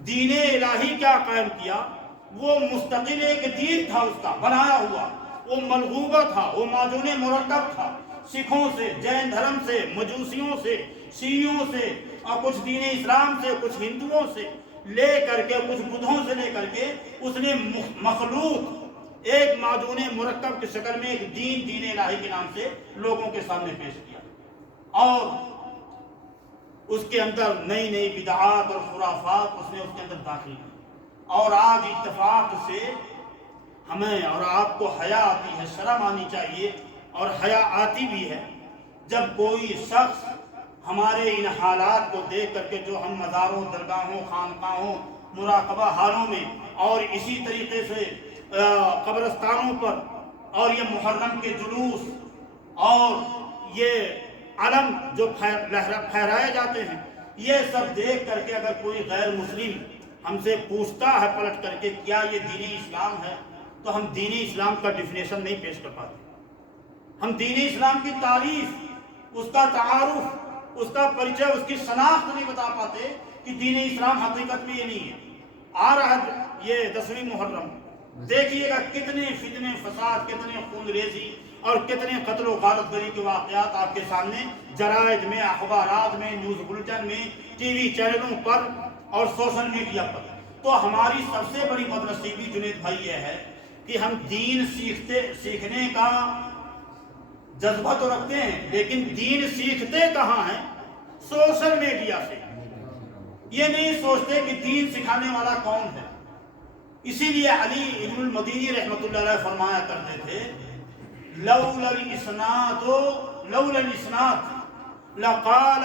دین الہی کیا قائم کیا؟ وہ مستقل ایک دین تھا، اس کا بنایا ہوا، وہ ملغوبہ تھا، وہ معجون مرکب تھا، سکھوں سے، جین دھرم سے، مجوسیوں سے، شیعوں سے، اور کچھ دین اسلام سے، کچھ ہندوؤں سے لے کر کے، کچھ بدھوں سے لے کر کے، اس نے مخلوق ایک معجون مرکب کی شکل میں ایک دین الہی کے نام سے لوگوں کے سامنے پیش کیا، اور اس کے اندر نئی نئی بدعات اور خرافات اس نے اس کے اندر داخل کی۔ اور آج اتفاق سے ہمیں اور آپ کو حیا آتی ہے، شرم آنی چاہیے، اور حیا آتی بھی ہے جب کوئی شخص ہمارے ان حالات کو دیکھ کر کے، جو ہم مزاروں، درگاہوں، خانقاہوں، مراقبہ حالوں میں، اور اسی طریقے سے قبرستانوں پر، اور یہ محرم کے جلوس اور یہ علم جو پھہرائے جاتے ہیں، یہ سب دیکھ کر کے اگر کوئی غیر مسلم ہم سے پوچھتا ہے پلٹ کر کے کیا یہ دینی اسلام ہے، تو ہم دینی اسلام کا ڈیفینیشن نہیں پیش کر پاتے، ہم دینی اسلام کی تعریف، اس کا تعارف، اس کا پریچے، اس کی شناخت نہیں بتا پاتے کہ دین اسلام حقیقت میں یہ نہیں ہے۔ آ رہا یہ 10ویں محرم، دیکھیے گا کتنے فتنے فساد، کتنے خون ریزی اور کتنے قتل و غارت گری کے واقعات آپ کے سامنے جرائد میں، اخبارات میں، نیوز بلٹن میں، ٹی وی چینلوں پر اور سوشل میڈیا پر۔ تو ہماری سب سے بڑی بدنصیبی جنید بھائی یہ ہے کہ ہم دین سیکھنے کا جذبہ تو رکھتے ہیں، لیکن دین سیکھتے کہاں ہیں؟ سوشل میڈیا سے۔ یہ نہیں سوچتے کہ دین سکھانے والا کون ہے۔ اسی لیے علی ابن المدینی رحمۃ اللہ علیہ فرمایا کرتے تھے، لولا الاسناد لقال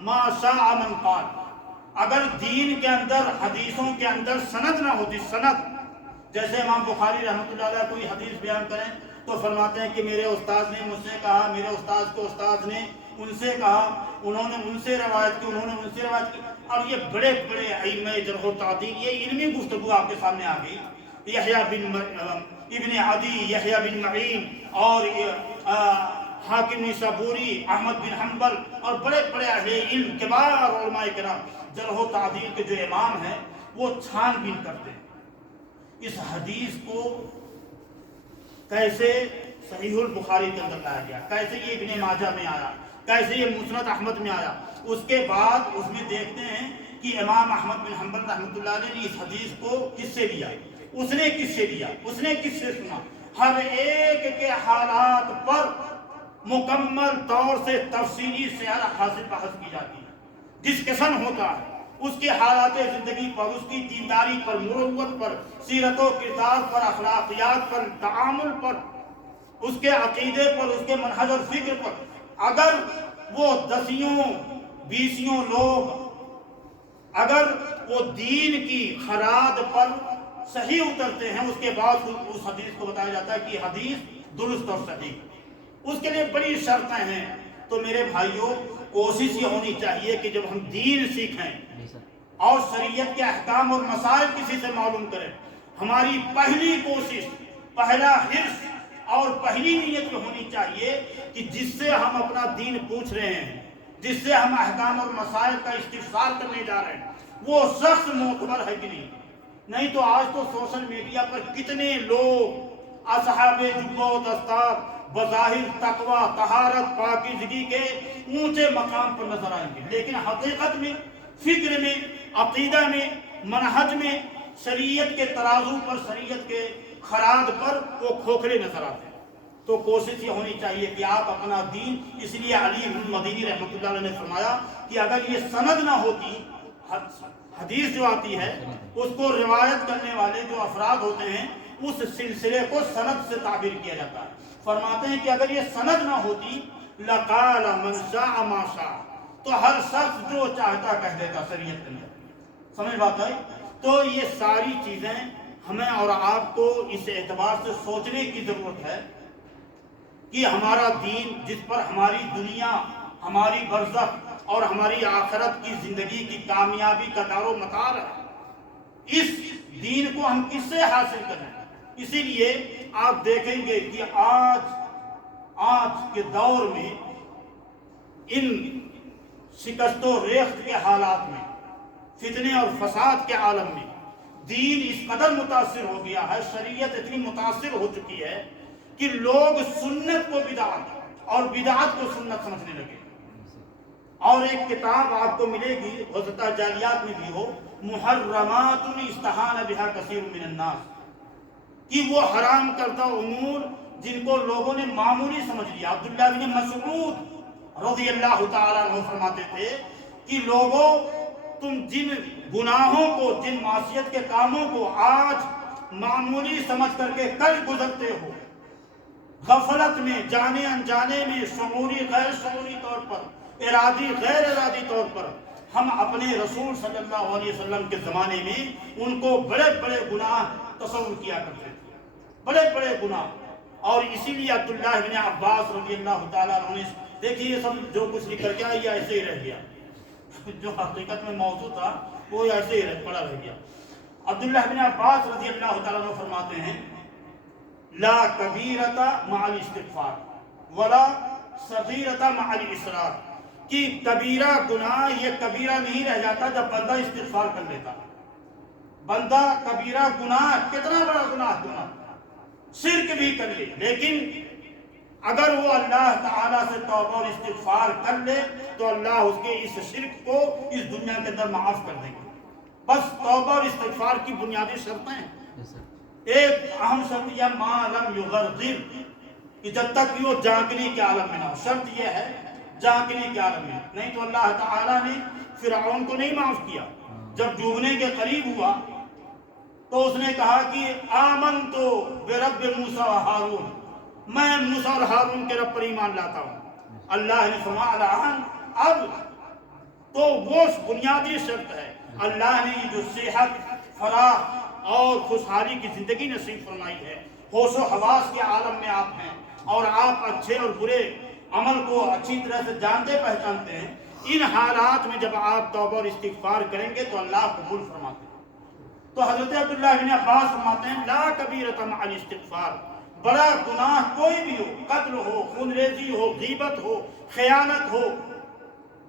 ما شاء من قال۔ اگر دین کے اندر، حدیثوں کے اندر سند نہ ہوتی، سند، جیسے امام بخاری رحمۃ اللہ علیہ کوئی حدیث بیان کریں تو فرماتے ہیں کہ میرے استاد نے مجھ سے کہا، میرے استاد کو استاد نے ان سے کہا، انہوں نے ان سے روایت کی، انہوں نے ان سے روایت کی، اور یہ بڑے بڑے ائمہ جرح و تعدیل، یہ علمی گفتگو آپ کے سامنے آ گئی۔ یحییٰ بن ابن عدی، یحییٰ بن معین، اور حاکم نیسابوری، احمد بن حنبل، اور بڑے بڑے اہل علم، کبار علماء کرام، جرح و تعدیل کے جو امام ہیں، وہ چھان بین کرتے ہیں اس حدیث کو کیسے صحیح البخاری کے اندر لایا گیا، کیسے یہ ابن ماجہ میں آیا، کیسے یہ مسند احمد میں آیا۔ اس کے بعد اس میں دیکھتے ہیں کہ امام احمد بن حنبل رحمۃ اللہ علیہ نے اس حدیث کو کس سے لیا، اس نے کس سے لیا، اس نے کس سے سنا۔ ہر ایک کے حالات پر مکمل طور سے تفصیلی سیر حاصل بحث کی جاتی ہے۔ ڈسکشن ہوتا ہے اس کے حالات زندگی پر، اس کی دینداری پر، مروت پر، سیرت و کردار پر، اخلاقیات پر، تعامل پر، اس کے عقیدے پر، اس کے منہج اور فکر پر۔ اگر وہ 10-20 لوگ اگر وہ دین کی خراد پر صحیح اترتے ہیں، اس کے بعد اس حدیث کو بتایا جاتا ہے کہ حدیث درست اور صحیح۔ اس کے لیے بڑی شرطیں ہیں۔ تو میرے بھائیوں، کوشش یہ ہونی چاہیے کہ جب ہم دین سیکھیں اور شریعت کے احکام اور مسائل کسی سے معلوم کریں، ہماری پہلی کوشش، پہلا حرص اور پہلی نیت یہ ہونی چاہیے کہ جس سے ہم اپنا دین پوچھ رہے ہیں، جس سے ہم احکام اور مسائل کا استفسار کرنے جا رہے ہیں، وہ شخص معتبر ہے کہ نہیں تو آج تو سوشل میڈیا پر کتنے لوگ اصحاب جبہ و دستار بظاہر تقوی، طہارت، پاکیزگی کے اونچے مقام پر نظر آئیں گے، لیکن حقیقت میں، فکر میں، عقیدہ میں، منہج میں، شریعت کے ترازو پر، شریعت کے خراج پر وہ کھوکھلے نظر آتے ہیں۔ تو کوشش یہ ہونی چاہیے کہ آپ اپنا دین، اس لیے علی بن مدینی رحمۃ اللہ علیہ نے فرمایا کہ اگر یہ سند نہ ہوتی، حدیث جو آتی ہے اس کو روایت کرنے والے جو افراد ہوتے ہیں اس سلسلے کو سند سے تعبیر کیا جاتا ہے۔ فرماتے ہیں کہ اگر یہ سند نہ ہوتی لقال من شاء ما شاء، تو ہر شخص جو چاہتا کہہ دیتا شریعت کے اندر۔ سمجھ بات ہے؟ تو یہ ساری چیزیں ہمیں اور آپ کو اس اعتبار سے سوچنے کی ضرورت ہے کہ ہمارا دین، جس پر ہماری دنیا، ہماری برزخ اور ہماری آخرت کی زندگی کی کامیابی کا دار و مدار ہے، اس دین کو ہم کس سے حاصل کریں؟ اسی لیے آپ دیکھیں گے کہ آج کے دور میں ان شکست و ریخت کے حالات میں، فتنے اور فساد کے عالم میں دین اس قدر متاثر ہو گیا ہے، شریعت اتنی متاثر ہو چکی ہے کہ لوگ سنت کو بدعت اور بدعت کو سنت سمجھنے لگے۔ اور ایک کتاب آپ کو ملے گی، ہو سکتا ہے جعلیات میں بھی ہو، محرمات استحان بہا کثیر من الناس، کہ وہ حرام کردہ امور جن کو لوگوں نے معمولی سمجھ لیا۔ عبداللہ بن مسعود رضی اللہ تعالیٰ عنہ فرماتے تھے کہ لوگوں، تم جن گناہوں کو، جن معصیت کے کاموں کو آج معمولی سمجھ کر کے کل گزرتے ہو، غفلت میں، جانے انجانے میں، شعوری غیر شعوری طور پر، ارادی غیر ارادی طور پر، ہم اپنے رسول صلی اللہ علیہ وسلم کے زمانے میں ان کو بڑے بڑے گناہ تصور کیا کرتے تھے، بڑے بڑے گناہ۔ اور اسی لیے عبداللہ بن عباس رضی اللہ تعالیٰ عنہ نے، دیکھیے یہ سب جو کچھ لکھ کر کے آیا ایسے ہی رہ گیا، جو حقیقت میں موضوع تھا وہ ایسے ہی پڑا رہ گیا۔ عبداللہ بن عباس رضی اللہ تعالیٰ عنہ فرماتے ہیں لا کبیرۃ مع الاستغفار ولا صغیرۃ مع الاصرار، کہ کبیرہ گناہ یہ کبیرہ نہیں رہ جاتا جب بندہ استغفار کر لیتا۔ بندہ کبیرہ گناہ، کتنا بڑا گناہ کیوں نہ، شرک بھی کر لے، لیکن اگر وہ اللہ تعالیٰ سے توبہ اور استغفار کر لے تو اللہ اس کے اس شرک کو اس دنیا کے اندر معاف کر دیں گے۔ بس توبہ اور استغفار کی بنیادی شرطیں ہیں۔ ایک اہم شرط یہ ما لم یغرغر، کہ جب تک وہ جانکنے کے عالم میں نہ ہو، شرط یہ ہے جانکنے کے عالم میں، نہیں تو اللہ تعالیٰ نے فرعون کو نہیں معاف کیا۔ جب ڈوبنے کے قریب ہوا تو اس نے کہا کہ آمنت برب موسیٰ و ہارون، میں موسیٰ اور ہارون کے رب پر ایمان لاتا ہوں۔ اللہ نے فرمایا الآن، اب تو وہ بنیادی شرط ہے۔ اللہ نے جو صحت، فراغ اور خوشحالی کی زندگی نصیب فرمائی ہے، ہوش و حواس کے عالم میں آپ ہیں اور آپ اچھے اور برے عمل کو اچھی طرح سے جانتے پہچانتے ہیں، ان حالات میں جب آپ توبہ اور استغفار کریں گے تو اللہ قبول فرماتے ہیں۔ تو حضرت عبداللہ بن عباس فرماتے ہیں لا کبیرۃ مع الاستغفار، بڑا گناہ کوئی بھی ہو، قتل ہو، خون ریزی ہو، غیبت ہو، خیانت ہو،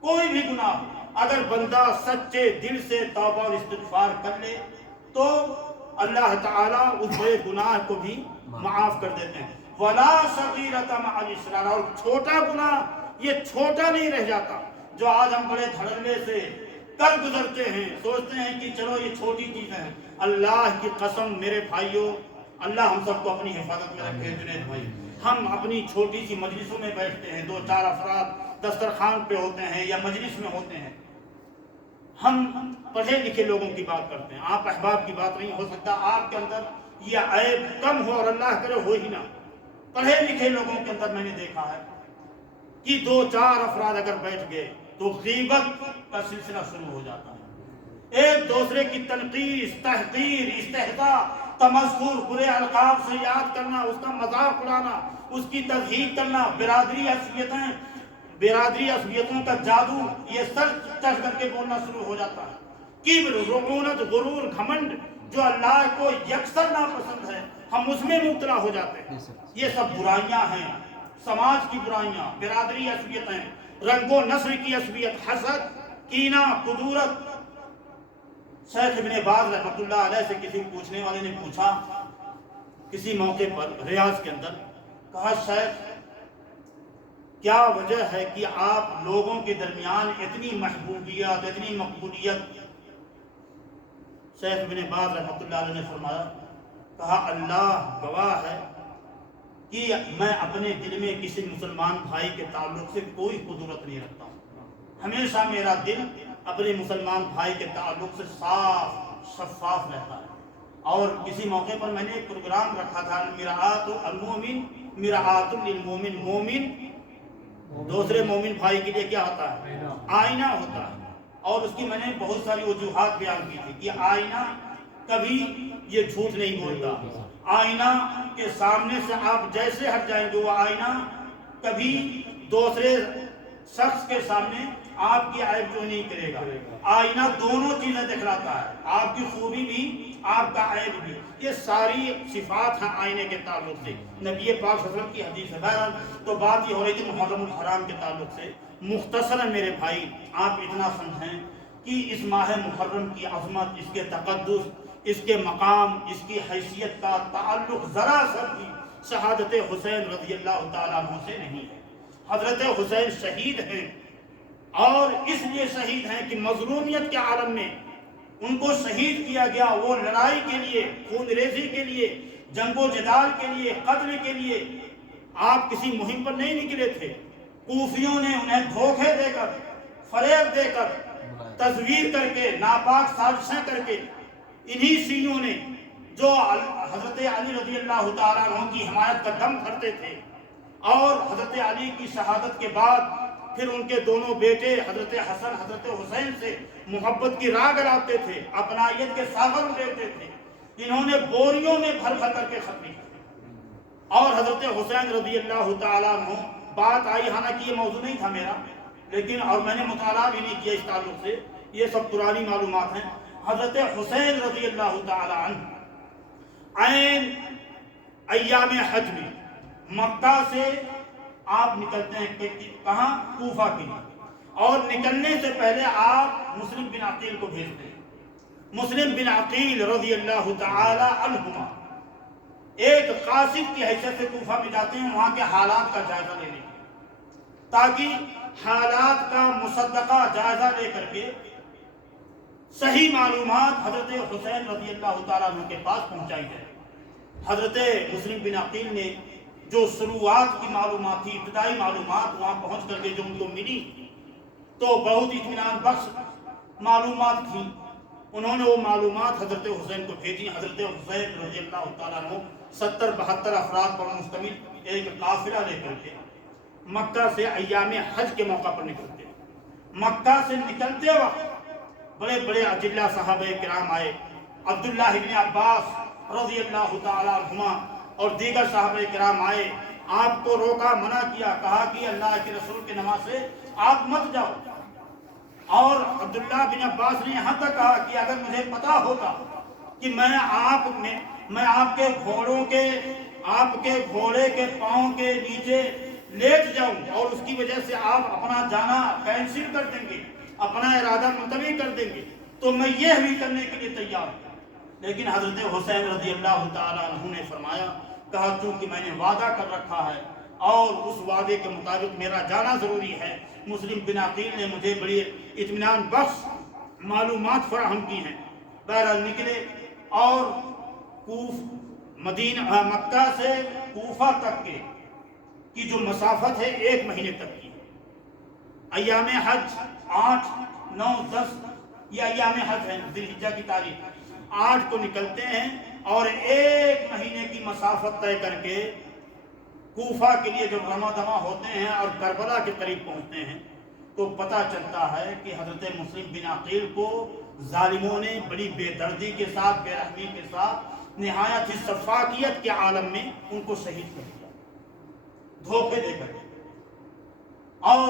کوئی بھی گناہ ہو، اگر بندہ سچے دل سے توبہ اور استغفار کر لے تو اللہ تعالیٰ اس بڑے گناہ کو بھی معاف کر دیتے ہیں۔ ولا صغیرۃ مع الاصرار، اور چھوٹا گناہ یہ چھوٹا نہیں رہ جاتا، جو آج ہم بڑے دھڑلے سے کر گزرتے ہیں، سوچتے ہیں کہ چلو یہ چھوٹی چیزیں ہیں۔ اللہ کی قسم میرے بھائیوں، اللہ ہم سب کو اپنی حفاظت میں رکھے۔ جنید بھائی، ہم اپنی چھوٹی سی مجلسوں میں بیٹھتے ہیں، 2-4 افراد دسترخوان پہ ہوتے ہیں یا مجلس میں ہوتے ہیں، ہم پڑھے لکھے لوگوں کی بات کرتے ہیں، آپ احباب کی بات نہیں۔ ہو سکتا آپ کے اندر یہ عیب کم ہو اور اللہ کرے ہو ہی نہ۔ پڑھے لکھے لوگوں کے اندر میں نے دیکھا ہے کہ 2-4 افراد اگر بیٹھ گئے تو غیبت کا سلسلہ شروع ہو جاتا ہے، ایک دوسرے کی تنقیص، تحقیر، استہزاء، تمسخر، برے القاب سے یاد کرنا، اس کا مذاق اڑانا، اس کی تضحیک کرنا، برادری عصبیتوں کا جادو، یہ سر چڑھ کر کے بولنا شروع ہو جاتا ہے۔ کبر، رعونت، غرور، گھمنڈ، جو اللہ کو یکسر ناپسند ہے، ہم اس میں مبتلا ہو جاتے ہیں۔ یہ سب برائیاں ہیں، سماج کی برائیاں، برادری عصبیتیں، رنگ و نسل کی عصبیت، حسد، کینہ، کدورت۔ شیخ ابن باز رحمۃ اللہ علیہ سے کسی پوچھنے والے نے پوچھا کسی موقع پر ریاض کے اندر، کہا شیخ کیا وجہ ہے کہ آپ لوگوں کے درمیان اتنی محبوبیت، اتنی مقبولیت؟ شیخ ابن باز رحمۃ اللہ علیہ نے فرمایا، کہا اللہ گواہ ہے کہ میں اپنے دل میں کسی مسلمان بھائی کے تعلق سے کوئی قدرت نہیں رکھتا ہوں۔ ہمیشہ میرا دل اپنے مسلمان بھائی کے تعلق سے صاف شفاف رہتا ہے۔ اور کسی موقع پر میں نے ایک پروگرام رکھا تھا، مرآت المومن مرآت للمومن، مومن دوسرے مومن بھائی کے لیے کیا ہوتا ہے؟ آئینہ ہوتا ہے۔ اور اس کی میں نے بہت ساری وجوہات بیان کی تھی کہ آئینہ کبھی یہ جھوٹ نہیں بولتا، آئینہ کے سامنے سے آپ جیسے ہٹ جائیں گے وہ آئینہ کبھی دوسرے شخص کے سامنے آپ کی عیب جو نہیں کرے گا۔ آئینہ دونوں چیزیں دکھلاتا ہے، آپ کی خوبی بھی، آپ کا عیب بھی۔ یہ ساری صفات ہیں آئینے کے تعلق سے، نبی پاک صلی اللہ علیہ وسلم کی حدیث ہے۔ بہرحال تو بات یہ ہو رہی تھی محرم الحرام کے تعلق سے۔ مختصراً میرے بھائی آپ اتنا سمجھیں کہ اس ماہ محرم کی عظمت، اس کے تقدس، اس کے مقام، اس کی حیثیت کا تعلق ذرا سا بھی شہادت حسین رضی اللہ تعالیٰ عنہ سے نہیں ہے۔ حضرت حسین شہید ہیں، اور اس لیے شہید ہیں کہ مظلومیت کے عالم میں ان کو شہید کیا گیا۔ وہ لڑائی کے لیے، خون ریزی کے لیے، جنگ و جدال کے لیے، قتل کے لیے آپ کسی مہم پر نہیں نکلے تھے۔ کوفیوں نے انہیں دھوکے دے کر، فریب دے کر، تزویر کر کے، ناپاک سازشیں کر کے، انہی شیعوں نے جو حضرت علی رضی اللہ تعالیٰ عنہ کی حمایت کا دم بھرتے تھے، اور حضرت علی کی شہادت کے بعد پھر ان کے دونوں بیٹے حضرت حسن، حضرت حسین سے محبت کی راگ اڑاتے تھے، اپنائیت کے ساغر دیتے تھے، انہوں نے بوریوں میں بھر بھر کر کے ختم کیا۔ اور حضرت حسین رضی اللہ تعالیٰ عنہ، بات آئی، حالانکہ یہ موضوع نہیں تھا میرا، لیکن اور میں نے مطالعہ بھی نہیں کیا اس تعلق سے، یہ سب پرانی معلومات ہیں۔ حضرت حسین رضی اللہ تعالیٰ عنہ عین ایام حج میں مکہ سے آپ نکلتے ہیں کہاں؟ کوفہ کے لیے، اور نکلنے سے پہلے آپ مسلم بن عقیل کو بھیجتے ہیں۔ مسلم بن عقیل رضی اللہ تعالی عنہما ایک قاصد کی حیثیت سے کوفہ میں جاتے ہیں، وہاں کے حالات کا جائزہ لینے کے، تاکہ حالات کا مصدقہ جائزہ لے کر کے صحیح معلومات حضرت حسین رضی اللہ تعالیٰ عنہ کے پاس پہنچائی جائے۔ حضرت مسلم بن عقیل نے جو شروعات کی معلومات تھی، ابتدائی معلومات، وہاں پہنچ کر کے جو ان کو ملی تو بہت اطمینان بخش معلومات تھیں۔ انہوں نے وہ معلومات حضرت حسین کو بھیجی۔ حضرت حسین رضی اللہ تعالیٰ عنہ 70-72 افراد پر مشتمل ایک قافلہ لے کر کے مکہ سے ایام حج کے موقع پر نکلتے ہیں۔ مکہ سے نکلتے وقت بڑے بڑے اجلہ صحابہ کرام آئے، عبداللہ ابن عباس رضی اللہ تعالیٰ عنہما اور دیگر صحابہ کرام آئے، آپ کو روکا، منع کیا، کہا کہ اللہ کے رسول کے نماز سے آپ مت جاؤ۔ اور عبداللہ بن عباس نے یہاں تک کہا کہ اگر مجھے پتا ہوتا کہ میں آپ کے گھوڑے کے پاؤں کے نیچے لیٹ جاؤں اور اس کی وجہ سے آپ اپنا جانا کینسل کر دیں گے، اپنا ارادہ ملتوی کر دیں گے، تو میں یہ بھی کرنے کے لیے تیار ہوں۔ لیکن حضرت حسین رضی اللہ تعالیٰ عنہ نے فرمایا، کہا چونکہ میں نے وعدہ کر رکھا ہے اور اس وعدے کے مطابق میرا جانا ضروری ہے۔ مسلم بن عقیل نے مجھے بڑی اطمینان بخش معلومات فراہم کی ہیں۔ بہرحال نکلے اور مکہ سے کوفہ تک کی جو مسافت ہے 1 مہینے تک کی۔ ایام حج 8، 9، 10 یہ ایام حج ہیں، ذی الحجہ کی تاریخ 8 کو نکلتے ہیں اور 1 مہینے کی مسافت طے کر کے کوفہ کے لیے جب رواں دواں ہوتے ہیں اور کربلا کے قریب پہنچتے ہیں تو پتہ چلتا ہے کہ حضرت مسلم بن عقیل کو ظالموں نے بڑی بے دردی کے ساتھ، بے رحمی کے ساتھ، نہایت ہی سفاکیت کے عالم میں ان کو شہید کر دیا، دھوکے دے کر۔ اور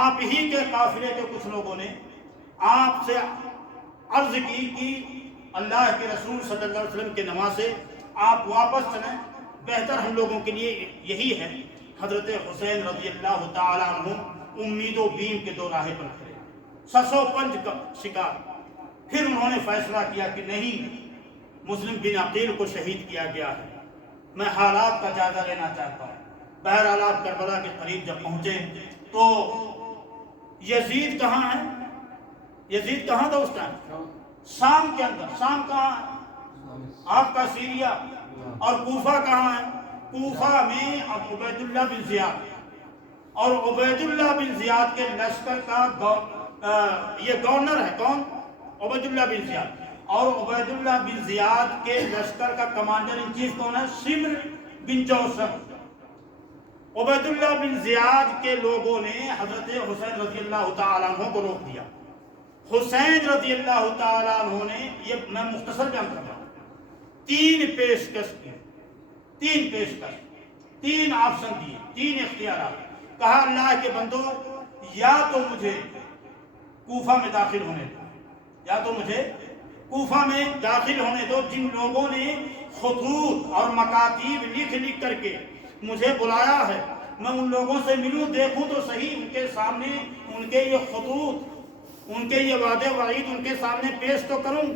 آپ ہی کے قافلے کے کچھ لوگوں نے آپ سے عرض کی کہ اللہ کے رسول صلی اللہ علیہ وسلم کے نواز سے آپ واپس چلیں، بہتر ہم لوگوں کے لیے یہی ہے۔ حضرت حسین رضی اللہ تعالیٰ عنہ امید و بیم کے دو راہیں پر کھڑے، سسو پنج کا شکار۔ پھر انہوں نے فیصلہ کیا کہ نہیں، مسلم بن عقیل کو شہید کیا گیا ہے، میں حالات کا جائزہ لینا چاہتا ہوں۔ بہرحال آپ کربلا کے قریب جب پہنچے تو یزید کہاں ہے؟ یزید کہاں تھا اس ٹائم؟ شام کے اندر۔ شام کہاں ہے؟ آپ کا سیریا۔ اور کوفہ کہاں ہے؟ کوفہ میں عبید اللہ بن زیاد، اور عبید اللہ بن زیاد کے لشکر کا یہ گورنر ہے کون؟ عبید اللہ بن زیاد۔ اور عبید اللہ بن زیاد کے لشکر کا کمانڈر ان چیف کون ہے؟ شمر بن جوسف۔ عبید اللہ بن زیاد کے لوگوں نے حضرت حسین رضی اللہ تعالیٰ عنہ کو روک دیا۔ حسین رضی اللہ تعالیٰ عنہ نے، یہ میں مختصر بیان کر رہا ہوں، تین پیشکش کی، تین آپشن دیے، تین اختیارات۔ کہا اللہ کے بندو، یا تو مجھے کوفہ میں داخل ہونے دو، یا تو مجھے کوفہ میں داخل ہونے دو۔ جن لوگوں نے خطوط اور مکاتیب لکھ کر کے مجھے بلایا ہے، میں ان لوگوں سے ملوں، دیکھوں تو صحیح، ان کے سامنے ان کے یہ خطوط، ان کے یہ وعدے وعید ان کے سامنے پیش تو کروں،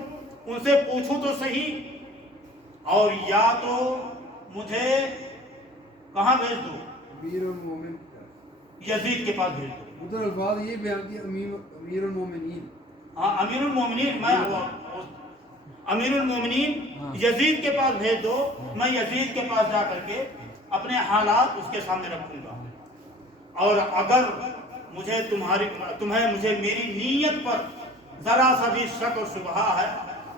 ان سے پوچھوں تو صحیح۔ اور یا تو مجھے کہاں بھیج دو؟ امیر المومن یزید کے پاس بھیج دو۔ ادھر الفاظ یہ بیان کیا امیر المومنین۔ ہاں، امیر المومنین، میں امیر المومنین یزید کے پاس بھیج دو، میں یزید کے پاس جا کر کے اپنے حالات اس کے سامنے رکھوں گا، اور اگر تمہیں مجھے میری نیت پر ذرا سا بھی شک و شبہ ہے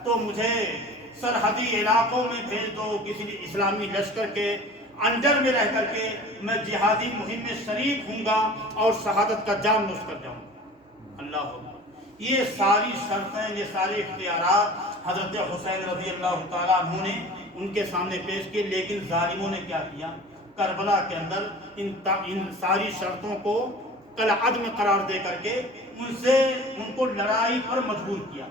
تو مجھے سرحدی علاقوں میں بھیج دو، کسی اسلامی لشکر کے انڈر میں رہ کر کے میں جہادی مہم میں شریک ہوں گا اور شہادت کا جام نوش کر جاؤں گا۔ اللہ اکبر۔ یہ ساری شرطیں، یہ سارے اختیارات حضرت حسین رضی اللہ تعالیٰ عنہ نے ان کے سامنے پیش کیے، لیکن ظالموں نے کیا کیا؟ کربلا کے اندر ان ساری شرطوں کو کالعدم قرار دے کر کے ان کو لڑائی پر مجبور کیا۔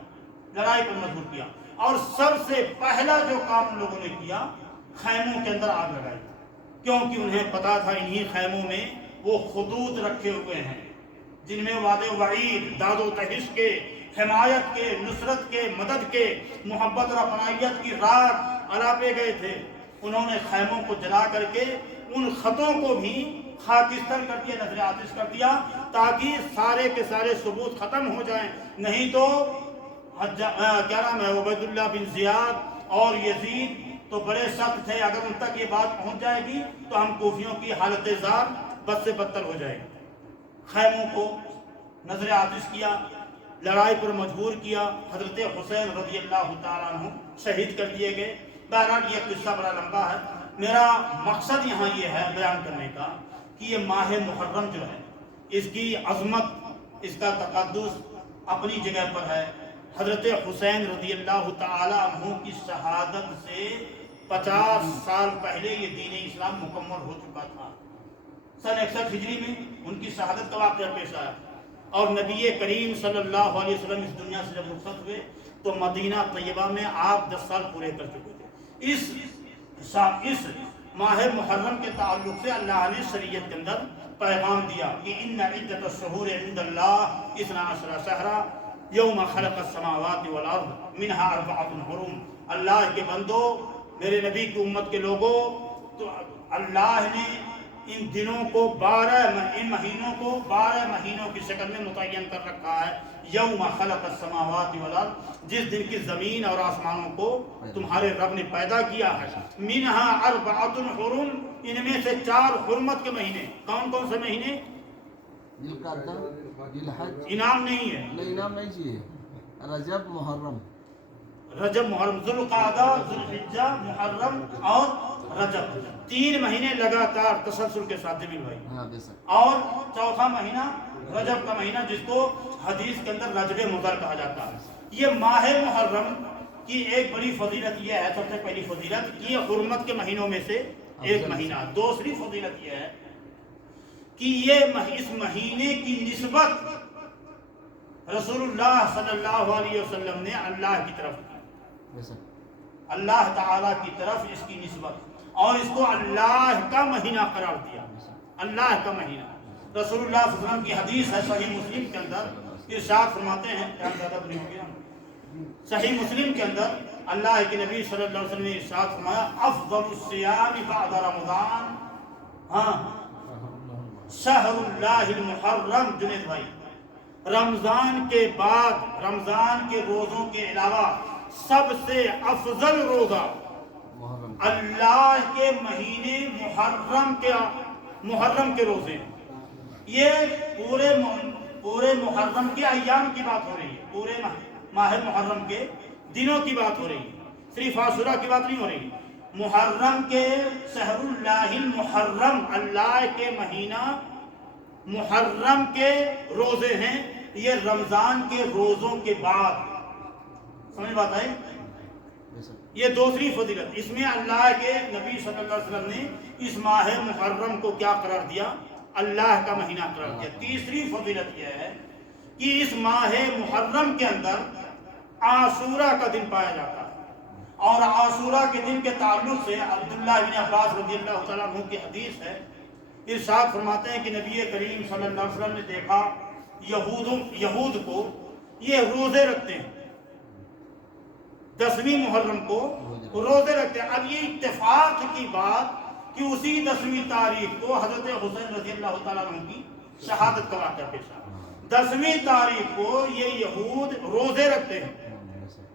اور سب سے پہلا جو کام ان لوگوں نے کیا، خیموں کے اندر آگ لگائی، کیونکہ انہیں پتا تھا انہی خیموں میں وہ خطوط رکھے ہوئے ہیں جن میں وعدے وعید، داد و تحش کے، حمایت کے، نصرت کے، مدد کے، محبت اور اپنائیت کی راگ الاپے گئے تھے۔ انہوں نے خیموں کو جلا کر کے ان خطوں کو بھی خاکستر کر دیا، نظر آتش کر دیا، تاکہ سارے کے سارے ثبوت ختم ہو جائیں۔ نہیں تو کیا نام ہے، عبید اللہ بن زیاد اور یزید تو بڑے سخت تھے، اگر ان تک یہ بات پہنچ جائے گی تو ہم کوفیوں کی حالت زار بد سے بدتر ہو جائے گی۔ خیموں کو نظر آتش کیا، لڑائی پر مجبور کیا، حضرت حسین رضی اللہ تعالیٰ عنہ شہید کر دیے گئے۔ بہرحال یہ قصہ بڑا لمبا ہے، میرا مقصد یہاں یہ ہے بیان کرنے کا کہ یہ ماہ محرم جو ہے، اس کی عظمت، اس کا تقدس اپنی جگہ پر ہے۔ حضرت حسین رضی اللہ تعالیٰ عنہ کی شہادت سے 50 سال پہلے یہ دین اسلام مکمل ہو چکا تھا۔ سن 61 ہجری میں ان کی شہادت کا واقعہ پیش آیا، اور نبی کریم صلی اللہ علیہ وسلم اس دنیا سے جب رخصت ہوئے تو مدینہ طیبہ میں آپ 10 سال پورے کر چکے تھے۔ اس ماہ محرم کے تعلق سے اللہ نے شریعت کے اندر پیغام دیا کہ ان عدت الشہور عند اللہ 12 شہرا یوم خلق السماوات والارض منها 4 حرم۔ اللہ کے بندو، میرے نبی کی امت کے لوگوں، تو اللہ نے ان دنوں کو 12 مہینوں کی شکل میں متعین کر رکھا ہے۔ یوم خلق السماوات والارض، جس دن کی زمین اور آسمانوں کو تمہارے رب نے پیدا کیا ہے۔ منها 4 حرم، ان میں سے 4 حرمت کے مہینے۔ کون کون سے مہینے؟ انعام نہیں ہے، انعام نہیں چاہیے، رجب محرم، ذوالقعدہ، ذوالحجہ، محرم اور رجب، 3 مہینے لگاتار تسلسل کے ساتھ جمیل بھائی۔ اور چوتھا مہینہ رجب کا مہینہ جس کو حدیث کے اندر رجب مضر کہا جاتا ہے. یہ ماہ محرم کی ایک بڑی فضیلت یہ ہے، سب سے پہلی فضیلت کہ یہ حرمت کے مہینوں میں سے ایک مہینہ. دوسری فضیلت یہ ہے کہ یہ اس مہینے کی نسبت رسول اللہ صلی اللہ علیہ وسلم نے اللہ کی طرف کی، اللہ تعالی کی طرف اس کی نسبت، اور اس کو اللہ کا مہینہ قرار دیا. اللہ کا مہینہ. رسول اللہ صلی اللہ علیہ وسلم کی حدیث ہے صحیح مسلم کے اندر، ارشاد فرماتے ہیں، صحیح مسلم کے اندر اللہ کے نبی صلی اللہ علیہ وسلم نے ارشاد فرمایا افضل الصیام بعد رمضان شہر اللہ المحرم. جنید بھائی، رمضان کے بعد، رمضان کے روزوں کے علاوہ سب سے افضل روزہ اللہ کے مہینے محرم کے روزے. یہ پورے محرم کے ایام کی بات ہو رہی ہے، پورے ماہ محرم کے دنوں کی بات ہو رہی ہے، صرف عاشورہ کی بات نہیں ہو رہی. محرم کے شہر اللہ المحرم، اللہ کے مہینہ محرم کے روزے ہیں. یہ رمضان کے روزوں کے بعد، سمجھ بات ہے. یہ دوسری فضیلت. اس میں اللہ کے نبی صلی اللہ علیہ وسلم نے اس ماہ محرم کو کیا قرار دیا؟ اللہ کا مہینہ قرار دیا. تیسری فضیلت یہ ہے کہ اس ماہ محرم کے اندر عاشورہ کا دن پایا جاتا ہے، اور عاشورہ کے دن کے تعلق سے عبداللہ بن عباس رضی اللہ تعالیٰ عنہ کی حدیث ہے. ارشاد فرماتے ہیں کہ نبی کریم صلی اللہ علیہ وسلم نے دیکھا یہود کو یہ روزے رکھتے ہیں، 10ویں محرم کو روزے رکھتے ہیں. اب یہ اتفاق کی بات کہ اسی 10ویں تاریخ کو حضرت حسین رضی اللہ تعالیٰ عنہ کی شہادت کا واقعہ پیش آیا. 10ویں تاریخ کو یہ یہود روزے رکھتے ہیں.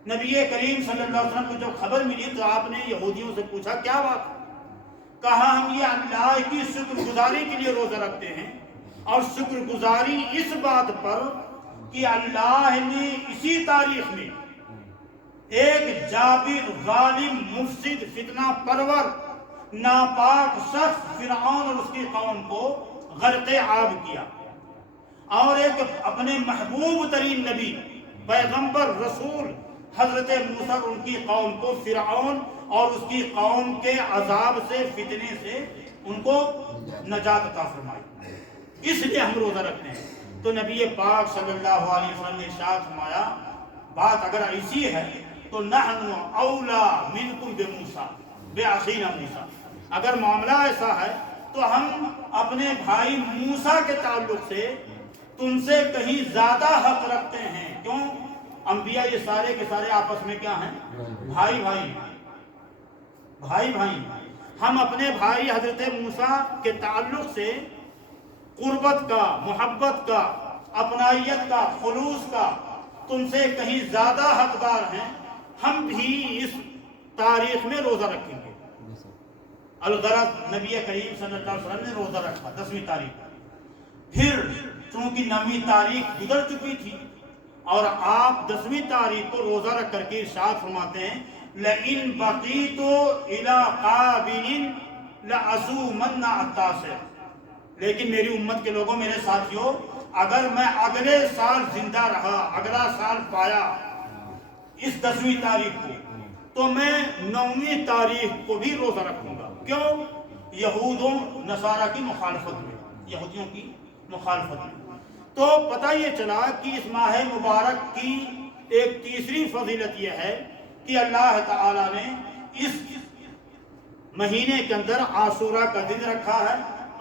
نبی کریم صلی اللہ علیہ وسلم کو جب خبر ملی تو آپ نے یہودیوں سے پوچھا کیا بات؟ کہا ہم یہ اللہ کی شکر گزاری کے لیے روزہ رکھتے ہیں، اور شکر گزاری اس بات پر کہ اللہ نے اسی تاریخ میں ایک جابر، ظالم، مفسد، فتنہ پرور، ناپاک شخص فرعون اور اس کی قوم کو غرق آب کیا، اور ایک اپنے محبوب ترین نبی، پیغمبر، رسول حضرت موسیٰ اور ان کی قوم کو فرعون اور اس کی قوم کے عذاب سے، فتنے سے ان کو نجات عطا فرمائی. اس لیے ہم روزہ رکھتے ہیں. تو نبی پاک صلی اللہ علیہ وسلم نے ارشاد فرمایا بات اگر ایسی ہے تو نحن اولا منکم بموسیٰ باخینا موسیٰ. اگر معاملہ ایسا ہے تو ہم اپنے بھائی موسیٰ کے تعلق سے تم سے کہیں زیادہ حق رکھتے ہیں. کیوں؟ انبیاء یہ سارے کے سارے آپس میں کیا ہیں؟ بھائی بھائی. ہم اپنے بھائی حضرت موسیٰ کے تعلق سے قربت کا، محبت کا، اپنائیت کا، خلوص کا تم سے کہیں زیادہ حقدار ہیں. ہم بھی اس تاریخ میں روزہ رکھیں گے. الغرض نبی کریم صلی اللہ علیہ وسلم نے روزہ رکھا 10ویں تاریخ. پھر چونکہ 9ویں تاریخ گزر چکی تھی اور آپ 10ویں تاریخ کو روزہ رکھ کر کے ارشاد فرماتے ہیں لَإِن بَقِيتُ إِلَىٰ قَابِلٍ لَأَصُومَنَّ التَّاسِعَ. لیکن میری امت کے لوگوں، میرے ساتھیوں، اگر میں اگلے سال زندہ رہا، اگلا سال پایا اس 10ویں تاریخ کو، تو میں 9ویں تاریخ کو بھی روزہ رکھوں گا. کیوں؟ یہودوں نصارہ کی مخالفت میں، یہودیوں کی مخالفت میں. تو پتہ یہ چلا کہ اس ماہ مبارک کی ایک تیسری فضیلت یہ ہے کہ اللہ تعالیٰ نے اس مہینے کے اندر عاشورہ کا دن رکھا ہے،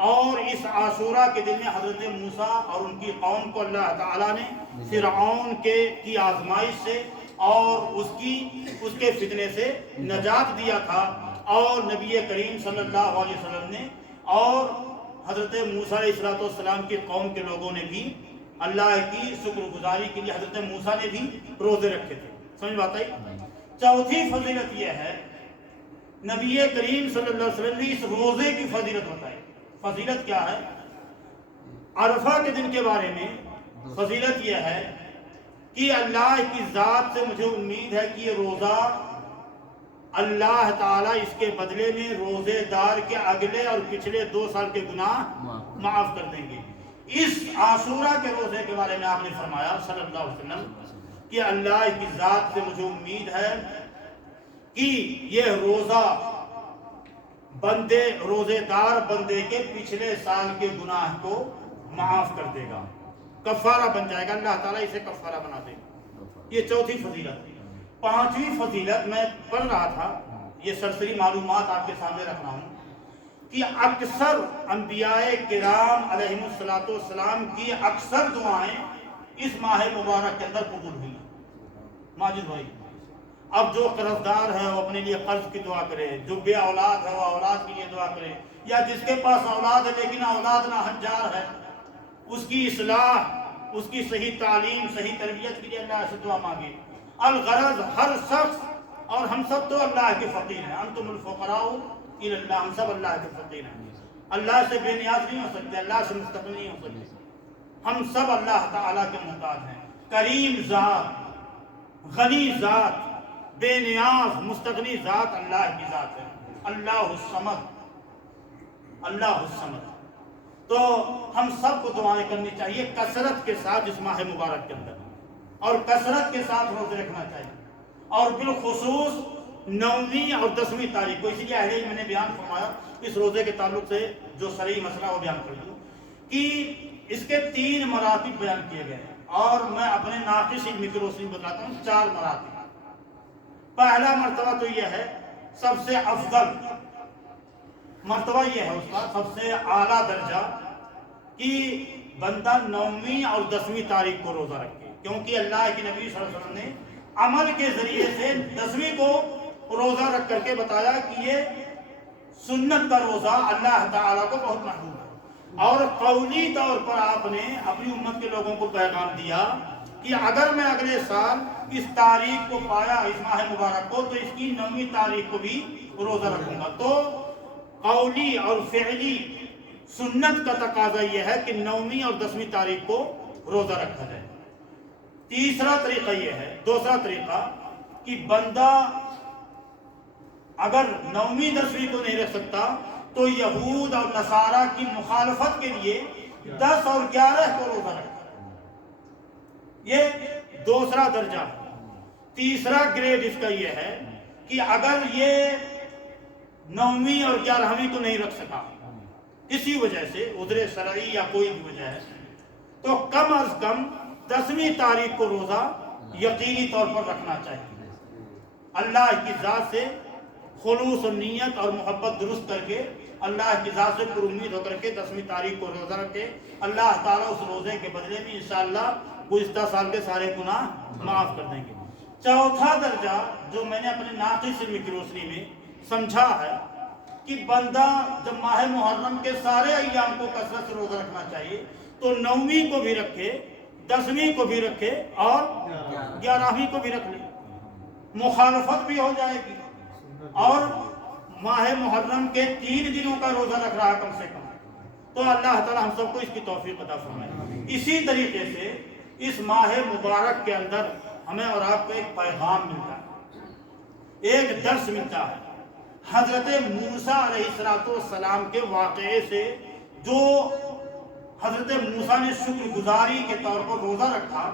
اور اس عاشورہ کے دن میں حضرت موسیٰ اور ان کی قوم کو اللہ تعالیٰ نے فرعون کی آزمائش سے اور اس کے فتنے سے نجات دیا تھا. اور نبی کریم صلی اللہ علیہ وسلم نے اور حضرت موسیٰ علیہ السلام کی قوم کے لوگوں نے بھی اللہ کی شکر گزاری کے لیے حضرت موسیٰ نے بھی روزے رکھے تھے. سمجھ بات آئی؟ چوتھی فضیلت یہ ہے، نبی کریم صلی اللہ علیہ وسلم نے اس روزے کی فضیلت بتائی. فضیلت کیا ہے؟ عرفہ کے دن کے بارے میں فضیلت یہ ہے کہ اللہ کی ذات سے مجھے امید ہے کہ یہ روزہ اللہ تعالیٰ اس کے بدلے میں روزے دار کے اگلے اور پچھلے 2 سال کے گناہ معاف کر دیں گے. اس عاشورہ کے روزے کے بارے میں آپ نے فرمایا صلی اللہ علیہ وسلم کہ اللہ کی ذات سے مجھے امید ہے کہ یہ روزہ روزے دار بندے کے پچھلے سال کے گناہ کو معاف کر دے گا، کفارہ بن جائے گا، اللہ تعالیٰ اسے کفارہ بنا دے گا۔ یہ چوتھی فضیلت۔ پانچویں فضیلت میں پڑھ رہا تھا، یہ سرسری معلومات آپ کے سامنے رکھ رہا ہوں کہ اکثر انبیاء کرام علیہم السلام کی اکثر دعائیں اس ماہ مبارک کے اندر قبول ہوئی۔ ماجد بھائی، اب جو قرض دار ہے وہ اپنے لیے قرض کی دعا کرے، جو بے اولاد ہے وہ اولاد کے لیے دعا کرے، یا جس کے پاس اولاد ہے لیکن اولاد ناہنجار ہے، اس کی اصلاح، اس کی صحیح تعلیم، صحیح تربیت کے لیے اللہ سے دعا مانگے۔ الغرض ہر شخص، اور ہم سب تو اللہ کے فقیر ہیں، انتم الفقراء الی اللہ، ہم سب اللہ کے فقیر ہیں، اللہ سے بے نیاز نہیں ہو سکتے، اللہ سے مستغنی نہیں ہو سکتے، ہم سب اللہ تعالیٰ کے محتاج ہیں۔ کریم ذات، غنی ذات، بے نیاز مستغنی ذات اللہ کی ذات ہے، اللہ الصمد، اللہ الصمد۔ تو ہم سب کو دعائیں کرنی چاہیے کثرت کے ساتھ اس ماہ مبارک کے اندر، اور کثرت کے ساتھ روزے رکھنا چاہیے، اور بالخصوص 9ویں اور 10ویں تاریخ کو۔ اسی لیے اہل علم نے بیان فرمایا اس روزے کے تعلق سے جو صریح مسئلہ وہ بیان کر دوں کہ اس کے 3 مراتب بیان کیے گئے ہیں، اور میں اپنے ناقص علم کی روشنی بتاتا ہوں 4 مراتب۔ پہلا مرتبہ تو یہ ہے، سب سے افضل مرتبہ یہ ہے، اس کا سب سے اعلیٰ درجہ کہ بندہ 9ویں اور 10ویں تاریخ کو روزہ رکھے، کیونکہ اللہ کے نبی صلی اللہ علیہ وسلم نے عمل کے ذریعے سے 10ویں کو روزہ رکھ کر کے بتایا کہ یہ سنت کا روزہ اللہ تعالیٰ کو بہت محبوب ہے، اور قولی طور پر آپ نے اپنی امت کے لوگوں کو پیغام دیا کہ اگر میں اگلے سال اس تاریخ کو پایا، اس ماہ مبارک کو، تو اس کی 9ویں تاریخ کو بھی روزہ رکھوں گا۔ تو قولی اور فعلی سنت کا تقاضا یہ ہے کہ 9ویں اور 10ویں تاریخ کو روزہ رکھا جائے۔ تیسرا طریقہ یہ ہے، دوسرا طریقہ کہ بندہ اگر 9ویں 10ویں کو نہیں رکھ سکتا تو یہود اور نصارہ کی مخالفت کے لیے 10 اور 11 کو روزہ رکھتا۔ یہ دوسرا درجہ ہے۔ تیسرا گریڈ اس کا یہ ہے کہ اگر یہ 9ویں اور 11ویں کو نہیں رکھ سکا کسی وجہ سے، عذر شرعی یا کوئی بھی وجہ ہے، تو کم از کم 10ویں تاریخ کو روزہ یقینی طور پر رکھنا چاہیے۔ اللہ کی ذات سے خلوص و نیت اور محبت درست کر کے، اللہ کی ذات سے پر امید ہو کر کے 10ویں تاریخ کو روزہ رکھے۔ اللہ تعالیٰ اس روزے کے بدلے میں انشاءاللہ گزشتہ سال کے سارے گناہ معاف کر دیں گے۔ چوتھا درجہ جو میں نے اپنے ناقص علم کی روشنی میں سمجھا ہے کہ بندہ جب ماہ محرم کے سارے ایام کو کثرت سے روزہ رکھنا چاہیے، تو 9ویں کو بھی رکھے، 10ویں کو بھی رکھے، اور 11ویں کو بھی رکھ لے، مخالفت بھی ہو جائے گی، اور ماہ محرم کے 3 دنوں کا روزہ رکھ رہا کم سے کم، تو اللہ تعالی ہم سب کو اس کی توفیق عطا فرمائے۔ اسی طریقے سے اس ماہ مبارک کے اندر ہمیں اور آپ کو ایک پیغام ملتا ہے، ایک درس ملتا ہے۔ حضرت موسیٰ علیہ السلام کے واقعے سے، جو حضرت موسیٰ نے شکر گزاری کے طور پر روزہ رکھا،